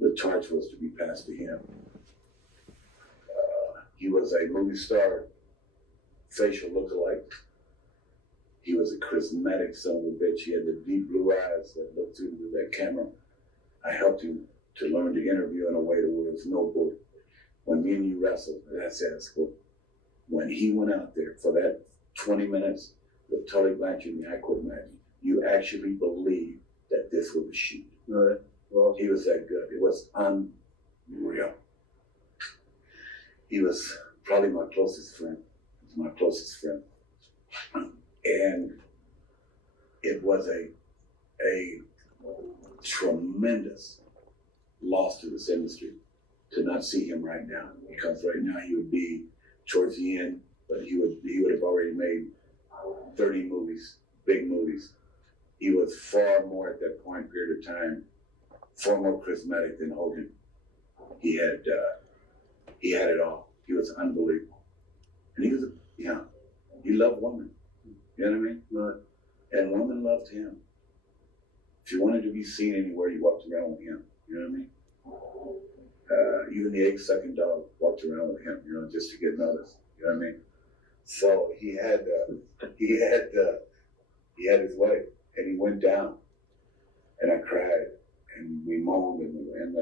The torch was to be passed to him. He was a movie star, facial lookalike. He was a charismatic son of a bitch. He had the deep blue eyes that looked through that camera. I helped him to learn to interview in a way that was no bull. When me and you wrestled, that's at school. When he went out there for that 20 minutes with Tully Blanchard and I couldn't imagine, you actually believed that this was a shoot. Right. Well, he was that good. It was unreal. He was probably my closest friend. And it was a tremendous loss to this industry to not see him right now, because right now he would be towards the end, but he would have already made 30 movies, big movies. He was far more at that period of time, far more charismatic than Hogan. He had it all. He was unbelievable. And he loved women. You know what I mean? Right. And women loved him. If you wanted to be seen anywhere, you walked around with him. You know what I mean? Even the egg-sucking dog walked around with him, just to get noticed. You know what I mean? So he had his way, and he went down, and I cried, and we moaned, and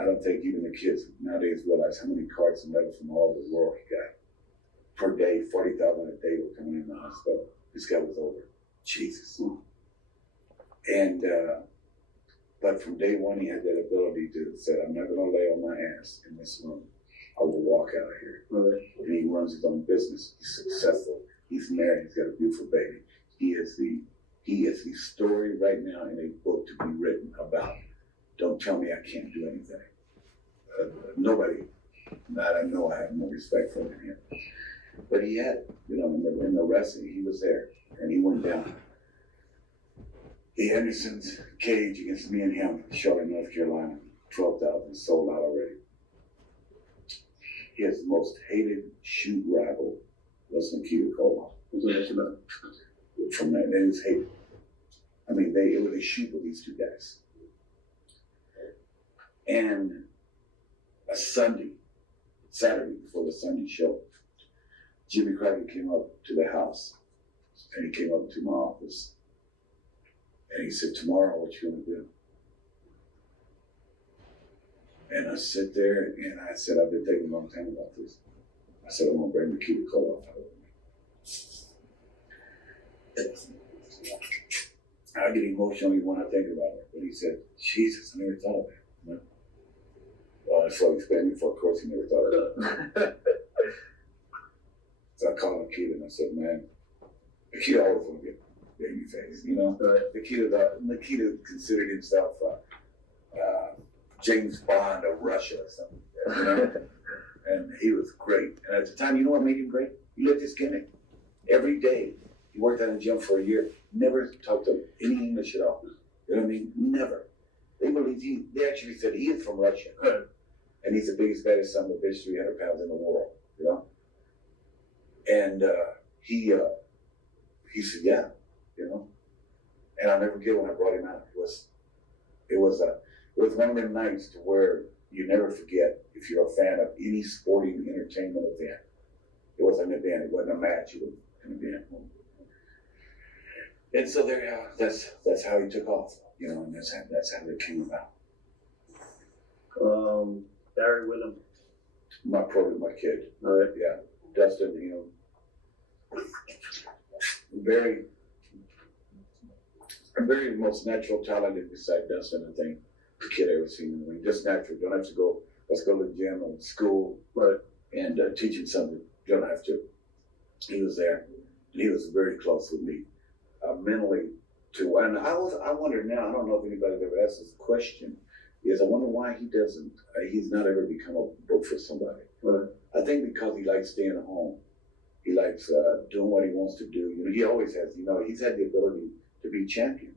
I don't think even the kids nowadays realize how many cards and letters from all over the world he got. Per day, 40,000 a day were coming in the hospital. This guy was over. Jesus. And, but from day one, he had that ability to say, I'm not going to lay on my ass in this room. I will walk out of here. Right. And he runs his own business. He's successful. He's married. He's got a beautiful baby. He is the story right now in a book to be written about. Don't tell me I can't do anything. Nobody, I know I have no respect for him. But he had it, in the wrestling, he was there, and he went down. The Anderson's cage against me and him, Charlotte, North Carolina, 12,000 sold out already. His most hated shoot rival was Nikita Koloff. From that, they was hated. I mean, it was a shoot with these two guys. And a Saturday before the Sunday show, Jimmy Crockett came up to the house, and he came up to my office, and he said, tomorrow, what you gonna do? And I sit there, and I said, I've been thinking a long time about this. I said, I'm gonna bring Nikita Koloff out with me. I get emotional when I think about it, but he said, Jesus, I never thought of that. Well, I saw expanding for, of course, he never thought of that. So I called Nikita and I said, man, Nikita always want to get baby face, Right. Nikita considered himself James Bond of Russia or something, And he was great. And at the time, you know what made him great? He lived his gimmick. Every day, he worked at a gym for a year, never talked to any English at all. You know what I mean? Never. They actually said he is from Russia. and he's the biggest, baddest son of a bitch, 300 pounds in the world, you know. And he said, yeah, you know. And I'll never forget when I brought him out. It was one of them nights to where you never forget if you're a fan of any sporting entertainment event. It was an event. It wasn't a match. It was an event. And so there, that's how he took off, you know, and that's how it came about. Barry Witham. My kid. All right. Yeah, Dustin. You know, very most natural, talented beside Dustin. I think the kid I ever seen in the ring. Just natural. Don't have to go. Let's go to the gym or school, right, and teach him something. You don't have to. He was there, and he was very close with me, mentally too. And I wonder now. I don't know if anybody's ever asked this question. Is I wonder why he's not ever become a book for somebody. Right. I think because he likes staying home. He likes doing what he wants to do. You know, he always has. You know, he's had the ability to be champion,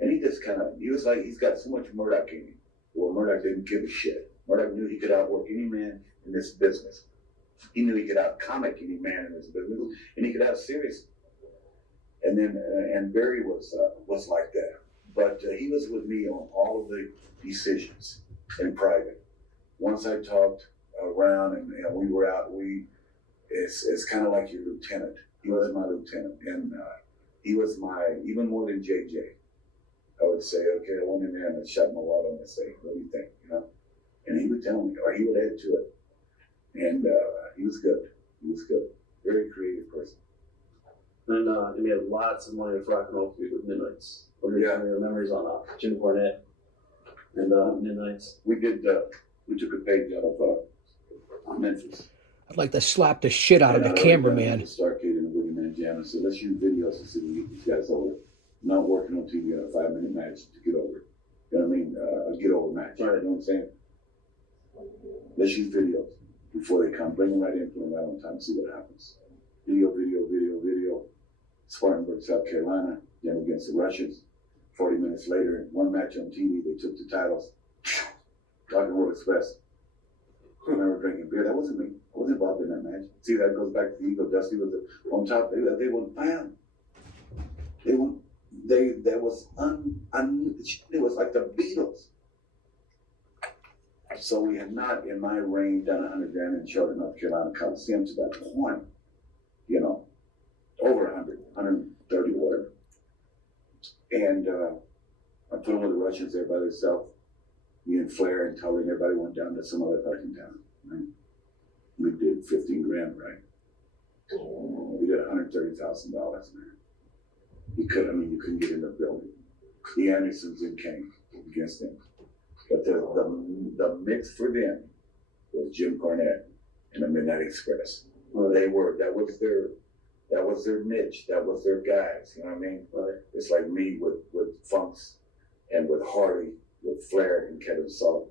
and he just he was like he's got so much Murdoch in him. Well, Murdoch didn't give a shit. Murdoch knew he could outwork any man in this business. He knew he could out-comic any man in this business, and he could out-serious. And then, and Barry was like that. But he was with me on all of the decisions in private. Once I talked around and we were out, it's kind of like your lieutenant. He was my lieutenant, and he was even more than JJ. I would say, okay, I went in there and I shot my wad on and say, what do you think, you know? And he would tell me, or he would add to it. And he was good. He was good. Very creative person. And he had lots of money with rock and roll food with Midnights. What are some of your memories on Jim Cornette and Midnights? We took a page out of Memphis. I'd like to slap the shit out of the cameraman. Starcade and the Boogeyman Jam and said, let's use videos to see if we can get these guys over. Not working on TV on a 5-minute match to get over. You know what I mean? A get over match. Right. You know what I'm saying? Let's use videos before they come. Bring them right in, put them right on time, see what happens. Video. Spartanburg, South Carolina, then against the Russians. 40 minutes later, one match on TV, they took the titles. Rock and Roll Express. I remember drinking beer. That wasn't me. I wasn't involved in that match. See, that goes back to the ego. Dusty was on top. They went bam. That was it was like the Beatles. So we had not, in my reign, done 100 grand in Charlotte, North Carolina Coliseum to that point. You know, over 100, 130 or whatever. And I put them with the Russians there by themselves. Me and Flair and Tully and everybody went down to some other parking town. Right? We did 15 grand, right? We did $130,000, man. You couldn't get in the building. The Andersons and came against them. But the mix for them was Jim Cornette and the Midnight Express. That was their niche. That was their guys. You know what I mean? Right. It's like me with Funks and with Hardy, with Flair and Kevin Sullivan.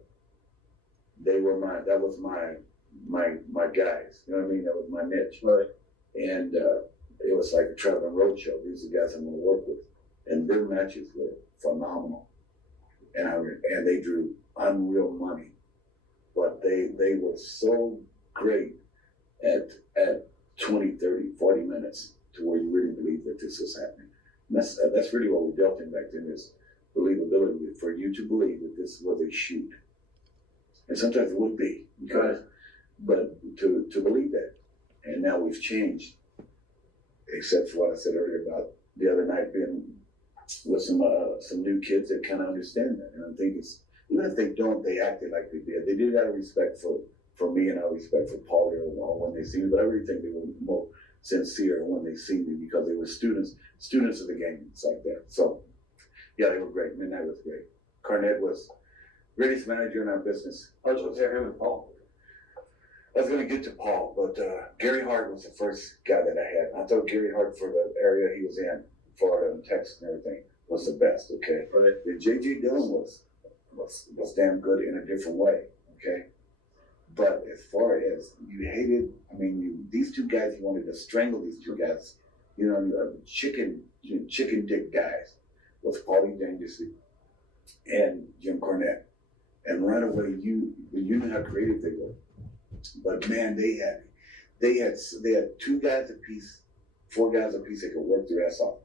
That was my guys. You know what I mean? That was my niche. Right. And it was like a traveling roadshow. These are the guys I'm going to work with. And their matches were phenomenal. And they drew unreal money. But they were so great at 20, 30, 40 minutes to where you really believe that this was happening. And that's really what we dealt in back then, is believability, for you to believe that this was a shoot. And sometimes it would be, but to believe that. And now we've changed, except for what I said earlier about the other night being with some new kids that kind of understand that. And I think even if they don't, they acted like they did. They did out of respect for me and out of respect for Paulie or when they see me, but I really think they were more sincere when they see me because they were students of the game. It's like that. So, yeah, they were great. Midnight was great. Cornette was greatest manager in our business. How'd you compare him with Paul? I was going to get to Paul, but Gary Hart was the first guy that I had. I thought Gary Hart, for the area he was in, Florida and Texas and everything, was the best, okay? Right. The J.J. Dillon was damn good in a different way, okay? But as far as you hated, these two guys, you wanted to strangle these two guys, chicken dick guys, was Paulie Dangerously and Jim Cornette. and right away you knew how creative they were. But man, they had 2 guys apiece, 4 guys apiece that could work their ass off.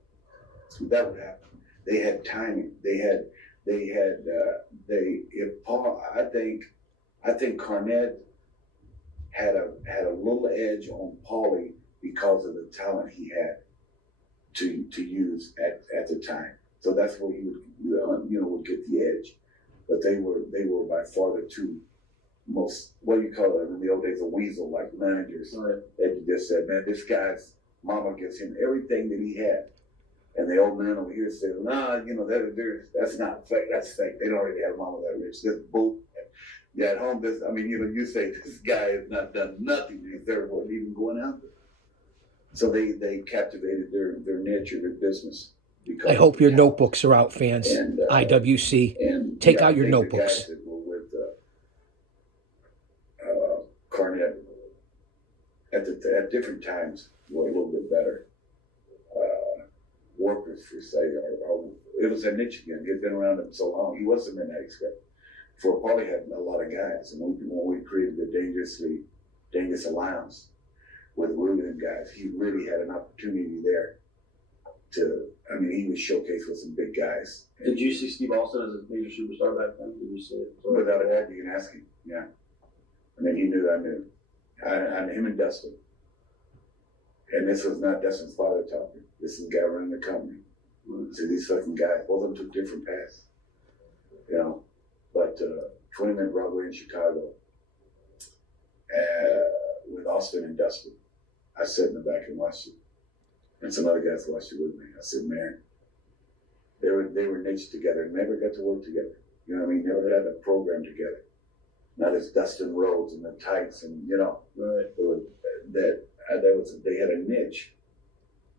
That would happen. They had timing. I think Carnett had a little edge on Paulie because of the talent he had to use at the time. So that's where he would get the edge. But they were by far the 2 most, what do you call it in the old days, a weasel like managers. Right. They just said, man, this guy's mama gives him everything that he had. And the old man over here said, nah, that's not fake, that's fake. They don't already have mama that rich. This bull. Yeah, at home, you say this guy has not done nothing. He's there, wasn't even going out there. So they captivated their niche or their business. I hope your notebooks are out, fans. And, IWC. And take out your notebooks. The guys that were with Carnett at different times were a little bit better. Workers, per se, it was a niche again. He had been around him so long. He was a midnight express. For Paulie had a lot of guys, and when we created the Dangerous Alliance with Ruben and guys, he really had an opportunity there he was showcased with some big guys. Did you see Steve Austin as a major superstar back then? Did you see it? Without a doubt, you can ask him. Yeah. He knew I knew. I him and Dustin. And this was not Dustin's father talking. This is the guy running the company. Mm-hmm. So these fucking guys, both of them took different paths. But 20-minute Broadway in Chicago with Austin and Dustin. I sat in the back and watched it. And some other guys watched it with me. I said, man, they were niched together, never got to work together. You know what I mean? Never had a program together. Not as Dustin Rhodes and the Tights and Right. They had a niche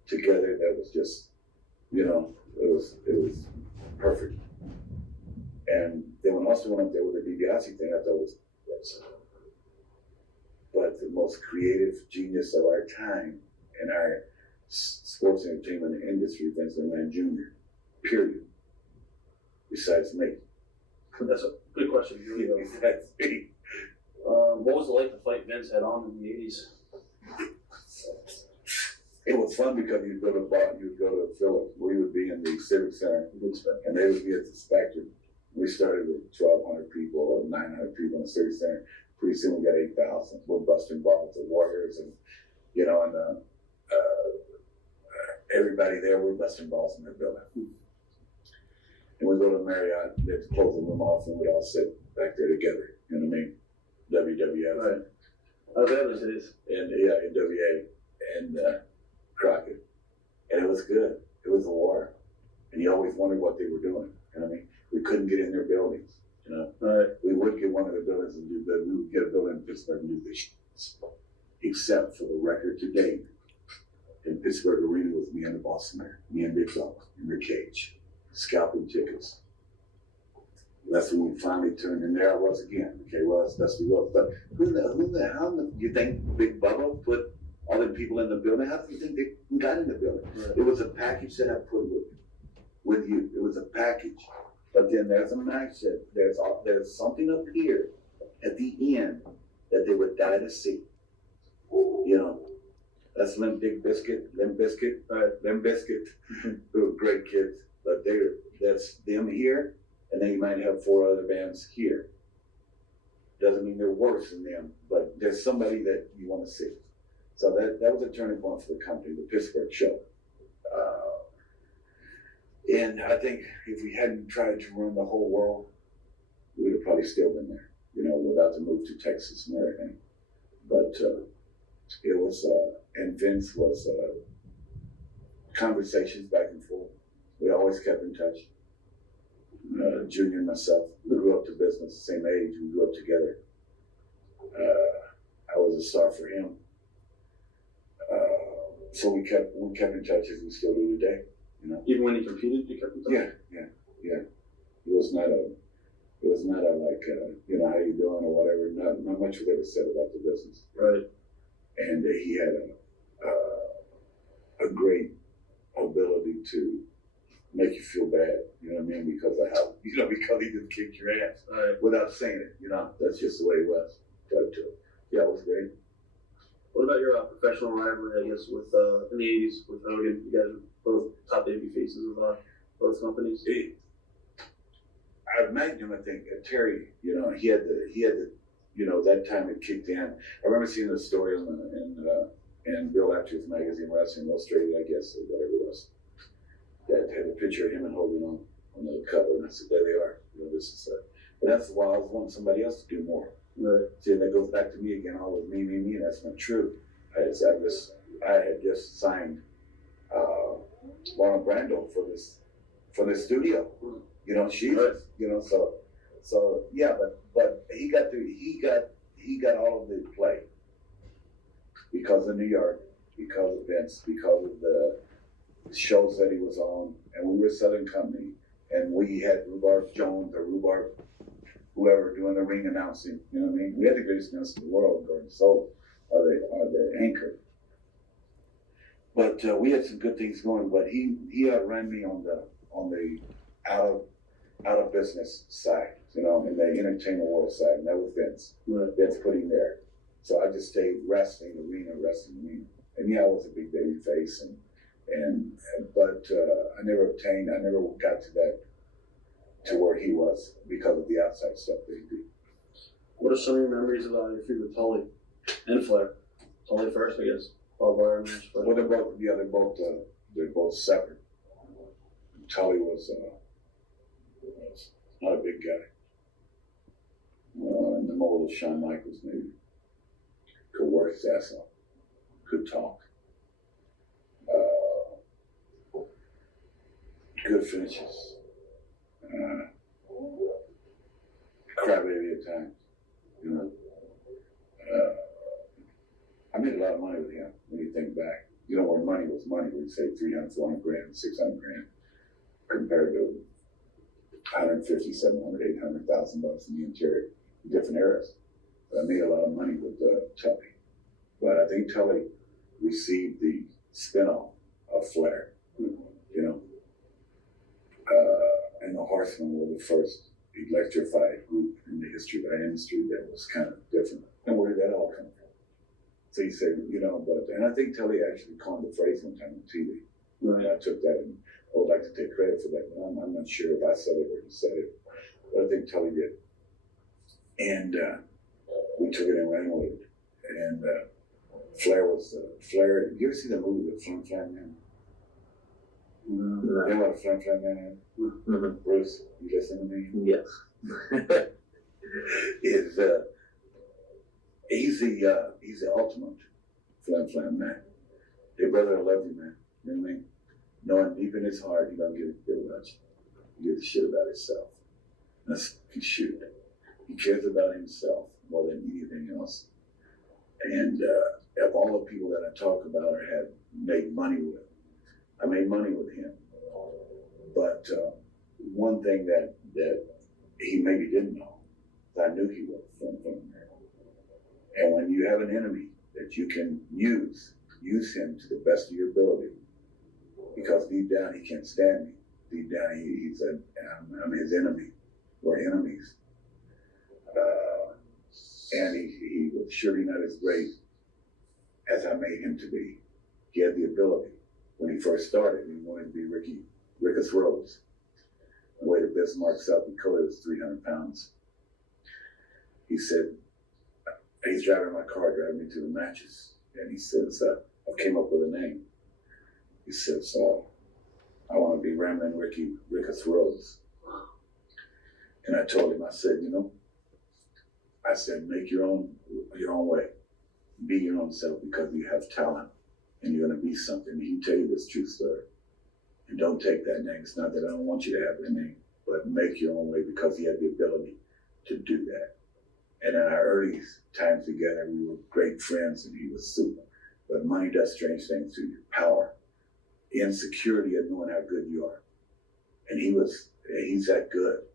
together that was just, it was perfect. And then when Austin went up there with the DiBiase thing, I thought was but the most creative genius of our time in our sports entertainment industry, Vincent Land Jr., period. Besides me. That's a good question. Besides me. What was it like to fight Vince head on in the 80s? It was fun because you'd go to Phillips. We would be in the Civic Center, and they would be at the Spectrum. We started with 1,200 people or 900 people in the Civic Center. Pretty soon we got 8,000. We're busting balls, the Warriors, and everybody there, we're busting balls in the building. And we go to Marriott, they'd close the room off, and we'd all sit back there together. You know what I mean? WWF. Right. Oh, that was it. And NWA and Crockett. And it was good. It was a war. And you always wondered what they were doing. You know what I mean? We couldn't get in their buildings. Right. We would get one of the buildings and do good. We would get a building in Pittsburgh and do this. Except for the record to date. In Pittsburgh Arena was me and the Boston Mayor, me and Big Dog in the cage, scalping tickets. That's when we finally turned, and there I was again. Okay, well, it's Dusty Rhodes. But who the hell do you think Big Bubba put all the people in the building? How do you think they got in the building? Right. It was a package that I put with you. It was a package. But then there's a match that there's something up here at the end that they would die to see. That's Limp Bizkit. Right, Limp Bizkit. They were great kids, but that's them here, and then you might have 4 other bands here. Doesn't mean they're worse than them, but there's somebody that you want to see. So that was a turning point for the company, the Pittsburgh show. And I think if we hadn't tried to run the whole world, we would have probably still been there, without the move to Texas and everything. But it was, and Vince was conversations back and forth. We always kept in touch. Junior and myself, we grew up to business, same age, we grew up together. I was a star for him. So we kept in touch as we still do today. Even when he competed, you kept in touch? Yeah. It was not a like, how you doing or whatever. Not much was ever said about the business. Right. And he had a great ability to make you feel bad, you know what I mean? Because of how, because he just kicked your ass without saying it, that's just the way it was. But yeah, it was great. What about your professional rivalry, I guess, with in the 80s with Hogan? You guys were both top baby faces of both companies. Magnum, I think, Terry, he had the, that time it kicked in. I remember seeing the story in Bill Apter's magazine, Wrestling Illustrated, I guess, or whatever it was, that had a picture of him and Hogan on the cover, and I said, there they are. This is but that's why I was wanting somebody else to do more. Right. See, that goes back to me again, always me. That's not true. I had just signed Marlon Brando for this studio. So yeah, but he got all of the play because of New York, because of Vince, because of the shows that he was on, and we were a Southern company, and we had Rhubarb Jones or Rhubarb whoever doing the ring announcing. You know what I mean? We had the greatest announcer in the world, Gordon Soul, or the anchor. But we had some good things going. But he outran me on the out of business side, in the entertainment world side, and that was Vince. Right. Vince put him there. So I just stayed wrestling arena. And yeah, I was a big baby face, but I never got to where he was because of the outside stuff that he did. What are some of your memories of your feud with Tully and Flair? Tully first, I guess. Barbed wire match. Well, they're both separate. Tully was not a big guy. In the mold of Shawn Michaels, maybe. Could work his ass off. Could talk. Good finishes. Crybaby at times. I made a lot of money with him when you think back. When money was money, we'd say 300, 400 grand, 600 grand, compared to 150, 700, 800,000 bucks in the interior, different eras. But I made a lot of money with Tully. But I think Tully received the spin-off of Flair, and the Horsemen were the first electrified group in the history of our industry that was kind of different. And where did that all come from? So he said, and I think Tully actually coined the phrase one time on TV. Right. And I took that, and I would like to take credit for that, but I'm not sure if I said it or he said it. But I think Tully did. And we took it and ran with it. And Flair. You ever see the movie The Flim Flam Man? Mm-hmm. You know what a Flim Flam Man is? Mm-hmm. Bruce, you listen to me? Yes. He's the ultimate Flim Flam Man. Hey brother, I love you, man. You know what I mean? Knowing deep in his heart, he don't give a shit about you. He gives a shit about himself. That's his shoot. He cares about himself more than anything else. And of all the people that I talk about or have made money with, I made money with him. But one thing that he maybe didn't know, is I knew he was from there. And when you have an enemy that you can use him to the best of your ability, because deep down he can't stand me. Deep down I'm his enemy. We're enemies. And he was surely not as great as I made him to be. He had the ability. When he first started, he wanted to be Rickus Rhodes. The way the Bismarck, South Dakota was 300 pounds. He said, he's driving my car, driving me to the matches. And he says, I came up with a name. He says, I want to be Ramblin' Rickus Rhodes. And I told him, I said, make your own way. Be your own self because you have talent and you're going to be something. He can tell you this true story. And don't take that name. It's not that I don't want you to have the name, but make your own way because he had the ability to do that. And in our early times together, we were great friends and he was super. But money does strange things to you. Power, insecurity of knowing how good you are. And he's that good.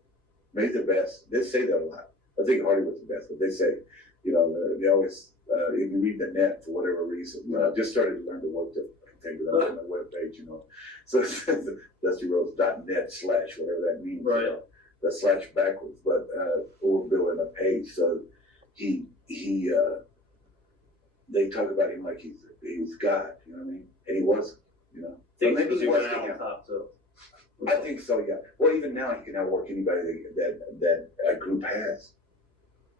Made the best. They say that a lot. I think Hardy was the best, but they say, they always if you read the net for whatever reason, I just started to learn to work the thing on the webpage, So it says DustyRose.net / whatever that means. Right. The slash backwards, but overbuilding a page. So they talk about him like he was God, you know what I mean? And he wasn't, Maybe he went out on top too. I think so, yeah. Well, even now he can outwork anybody that a group has.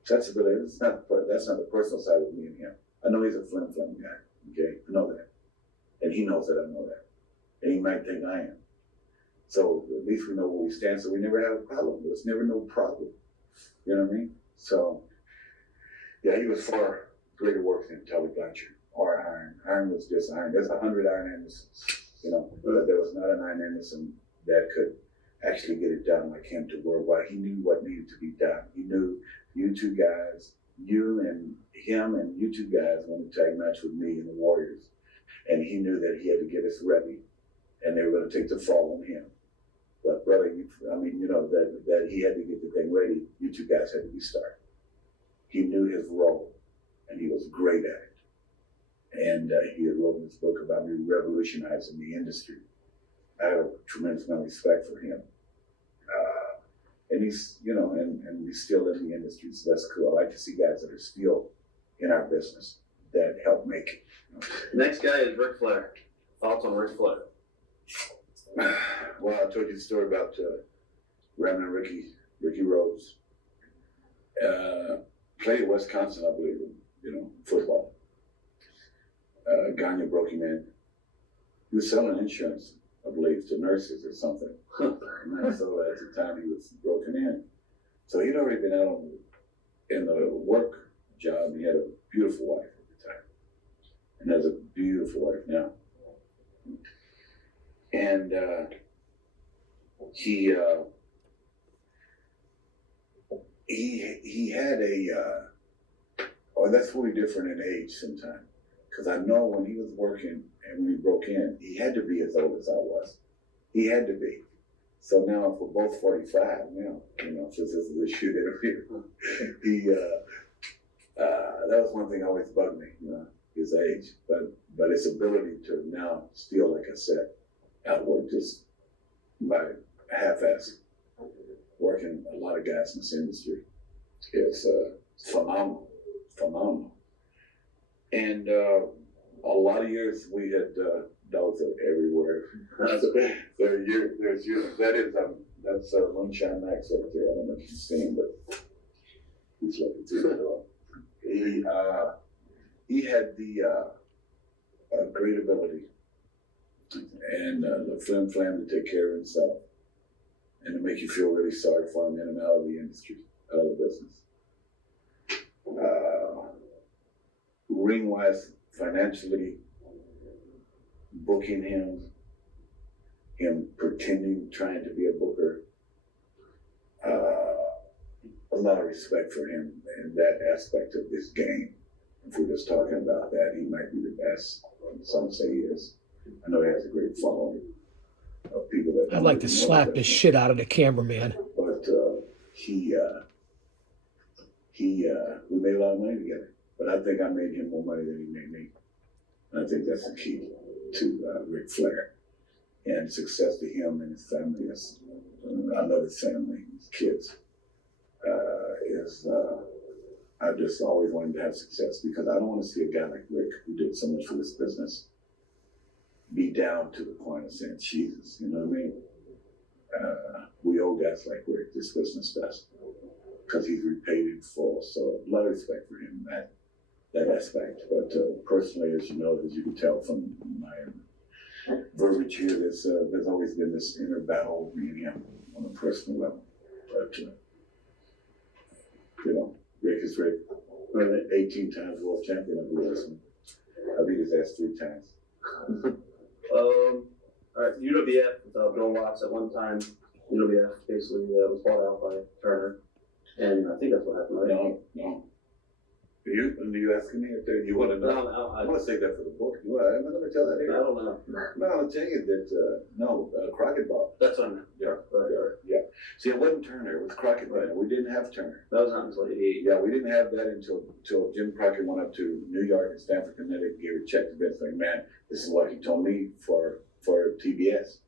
That's not the personal side of me and him. I know he's a flim guy. Okay, I know that, and he knows that I know that, and he might think I am. So at least we know where we stand. So we never have a problem. There's never no problem. You know what I mean? So yeah, he was far greater work than Tully Blanchard or Iron. Iron was just Iron. There's 100 Iron Andersons. But there was not an Iron Anderson that could actually get it done like him to worldwide. He knew what needed to be done. He knew you two guys, you and him and you two guys wanted to tag match with me and the Warriors. And he knew that he had to get us ready and they were going to take the fall on him. But brother, that he had to get the thing ready. You two guys had to be started. He knew his role and he was great at it. And he had written this book about me revolutionizing the industry. I have a tremendous amount of respect for him. And he's, and he's still in the industry, so that's cool. I like to see guys that are still in our business that help make it. Next guy is Ric Flair. Thoughts on Ric Flair? Well, I told you the story about Raymond Ricky Rose. Played at Wisconsin, I believe, football. Gagne broke him in. He was selling insurance, I believe, to nurses or something. And so at the time he was broken in. So he'd already been out in the work job. He had a beautiful wife at the time. And has a beautiful wife now. And he had that's really different in age sometimes. Because I know when he was working and when he broke in, he had to be as old as I was. He had to be. So now if we're both 45 now, since this is a shoot interview, that was one thing that always bugged me, his age. But his ability to now still, like I said, outwork just by half-ass working a lot of guys in this industry. It's phenomenal. And a lot of years we had dogs everywhere. That's Moonshine Max right there. I don't know if you've seen him, but he's looking too. He had the great ability and the flim to take care of himself and to make you feel really sorry for him in and out of the industry, out of the business. Ring-wise, financially, booking him pretending, trying to be a booker, a lot of respect for him in that aspect of this game. If we're just talking about that, he might be the best. Some say he is. I know he has a great following of people that. I'd like to slap the shit out of the cameraman. But we made a lot of money together. But I think I made him more money than he made me. And I think that's the key to Ric Flair. And success to him and his family. I love his family, his kids. I just always wanted to have success because I don't want to see a guy like Rick who did so much for this business be down to the point of saying, Jesus, you know what I mean? We owe guys like Rick this business does because he's repaid in full. So a lot of respect for him in that aspect. But personally, as you can tell from my verbiage here, there's always been this inner battle with me and him on a personal level. But, Rick is Rick. 18 times world champion of wrestling. I beat his ass 3 times. All right, UWF, Bill Watts, at one time, UWF basically was bought out by Turner. And I think that's what happened, right? No. Do you asking me if you want to know? No, I want to say that for the book. Am I going to tell that here? I don't know. No, I'll tell you that, Crockett bought. That's what I meant. Yeah. See, it wasn't Turner, it was Crockett. Right. We didn't have Turner. That was not until 88. Yeah, we didn't have that until Jim Crockett went up to New York and Stamford, Connecticut, gave a check to Vince McMahon. This is what he told me for TBS.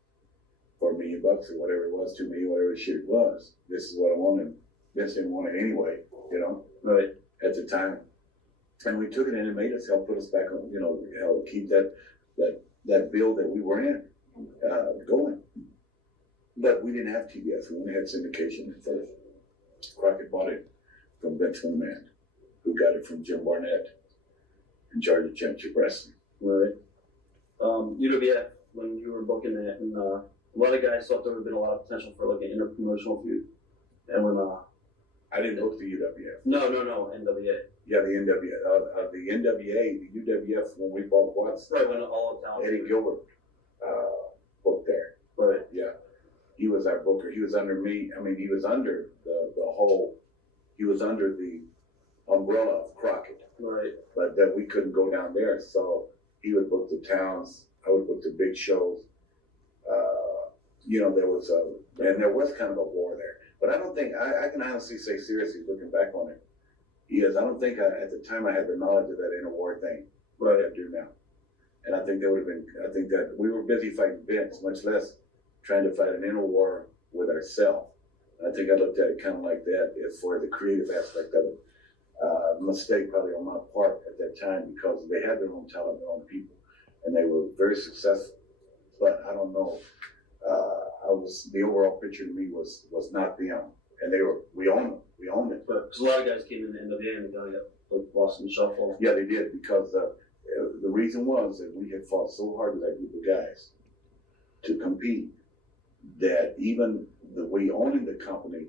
$4 million or whatever it was, $2 million, whatever shit it was. This is what I wanted. Vince didn't want it anyway, Right. At the time. And we took it and it made us help put us back on, help keep that bill that we were in going. But we didn't have TBS. We only had syndication at first. Crockett bought it from Vince McMahon, who got it from Jim Barnett in charge of Championship Wrestling. Right. UWF, when you were booking that, and a lot of guys thought there would have been a lot of potential for like an interpromotional feud. And when I didn't book the UWF. No, NWA. Yeah, the NWA. The NWA, the UWF, when we bought Watts. Right, when all of town. Eddie Gilbert booked there. Right. Yeah. He was our booker. He was under me. I mean, he was under he was under the umbrella of Crockett. Right. But then we couldn't go down there. So he would book the towns. I would book the big shows. There was kind of a war there. But I don't think, I can honestly say seriously, looking back on it, I don't think at the time I had the knowledge of that inner war thing, like I do now. And I think that we were busy fighting Vince, much less trying to fight an inner war with ourselves. I think I looked at it kind of like that as for the creative aspect of it. Mistake probably on my part at that time because they had their own talent, their own people, and they were very successful. But I don't know. The overall picture to me was not them, and we owned them. We owned it. Because a lot of guys came in the NWA and they got like lost in the shuffle. Yeah, they did because the reason was that we had fought so hard with that group of guys to compete that even we owning the company,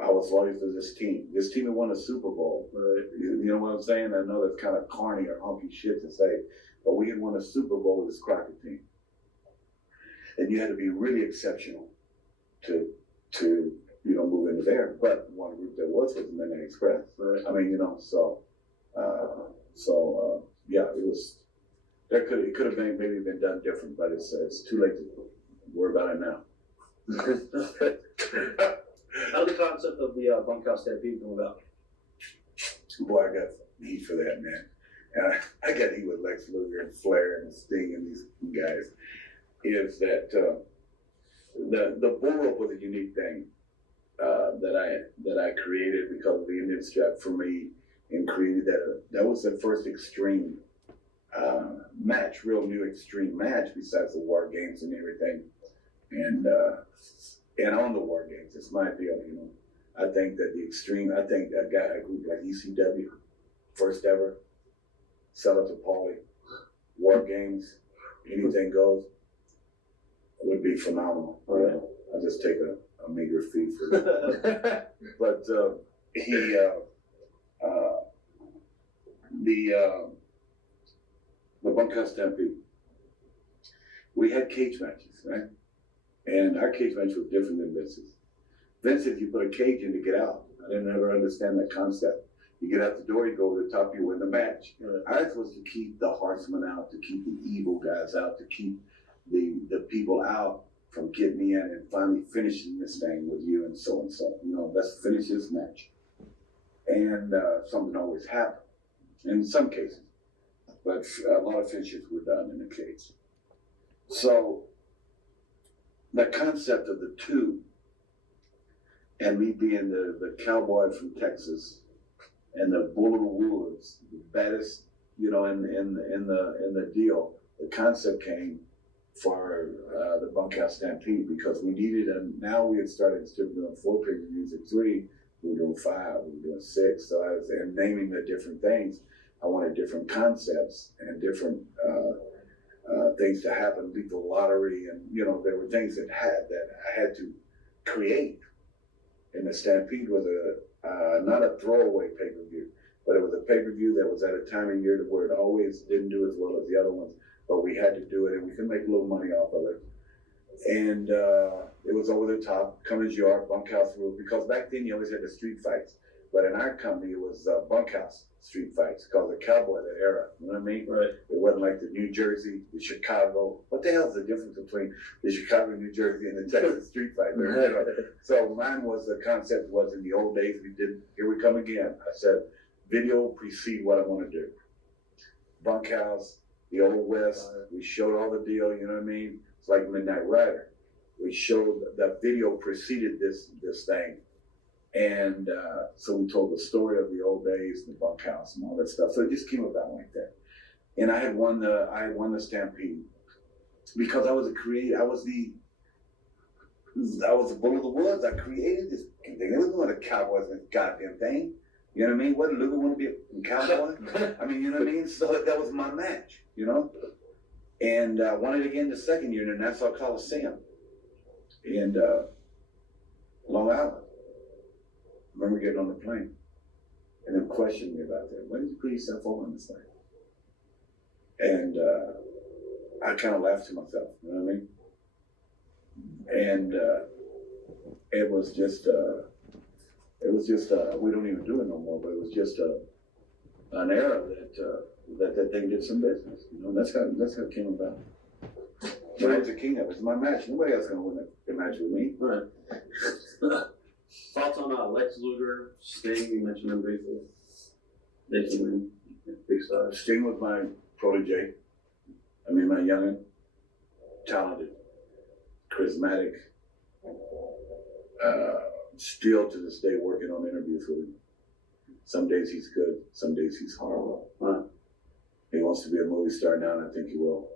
I was loyal to this team. This team had won a Super Bowl. Right. You know what I'm saying? I know that's kind of corny or honky shit to say, but we had won a Super Bowl with this Crockett team. And you had to be really exceptional to move into there. But one group that was the Midnight Express. Right. I mean, yeah, it was. It could have maybe been done different, but it's too late to worry about it now. How did the concept of the bunkhouse stampede come about? Boy, I got heat for that, man. And I got heat with Lex Luger and Flair and Sting and these guys. Is that the bull rope was a unique thing that I created because of the Indian strap for me, and created that was the first extreme match, real new extreme match besides the War Games and everything, and on the War Games, it's my deal. I think that a group like ECW, first ever, sell it to Paulie, War Games, anything goes. Would be phenomenal. I just take a meager fee for that. But the bunkhouse stampede. We had cage matches, right? And our cage match was different than Vince's. Vince's, you put a cage in to get out. I didn't ever understand that concept. You get out the door, you go over the top, you win the match. Ours was to keep the horsemen out, to keep the evil guys out, to keep the people out from getting in and finally finishing this thing with you and so. Let's finish this match. And something always happened in some cases, but a lot of finishes were done in the cage. So the concept of the two, and me being the cowboy from Texas and the bull of the woods, the baddest, in the deal, the concept came for the bunkhouse stampede because we needed, and now we had started instead of doing 4 pay-per-views at 3, we were doing 5, we were doing 6. So I was naming the different things. I wanted different concepts and different things to happen, lethal lottery, and there were things that I had to create. And the stampede was not a throwaway pay-per-view, but it was a pay-per-view that was at a time of year where it always didn't do as well as the other ones. But we had to do it, and we could make a little money off of it. And it was over the top, come as you are, bunkhouse rules, because back then you always had the street fights. But in our company, it was bunkhouse street fights called the cowboy, that era. You know what I mean? Right. It wasn't like the New Jersey, the Chicago. What the hell is the difference between the Chicago, New Jersey, and the Texas street fight? You know? So mine was, the concept was, in the old days, we did, here we come again. I said, video precede what I want to do. Bunkhouse, the Old West, we showed all the deal, you know what I mean? It's like Midnight Rider. We showed that video preceded this thing. And so we told the story of the old days, the bunkhouse and all that stuff. So it just came about like that. And I had won the Stampede because I was a creator. I was the bull of the woods. I created this thing. There was no other cowboys in this goddamn thing. You know what I mean? What did Luger want to be a cowboy? I mean, you know what I mean? So that was my match, you know? And I won it again the second year in the Nassau Coliseum in Long Island. I remember getting on the plane and them questioning me about that. When did you put yourself on this thing? And I kind of laughed to myself, you know what I mean? And it was just, we don't even do it no more, but it was just an era that thing did some business. You know, that's how it came about. But I was the king of it. It's my match. Nobody else gonna win the match with me. Right. Thoughts on Lex Luger, Sting? You mentioned them briefly. They came in big stars. Sting was my protege. I mean, my youngin', talented, charismatic. Still to this day working on interviews with him. Some days he's good, some days he's horrible. He wants to be a movie star now, and I think he will.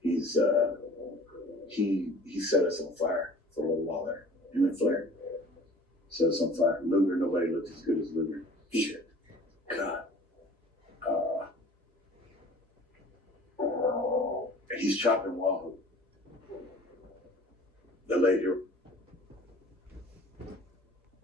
He's he set us on fire for a little while there. Him and Flair set us on fire. Luger, nobody looked as good as Luger. Shit. God. He's chopping Wahoo. The late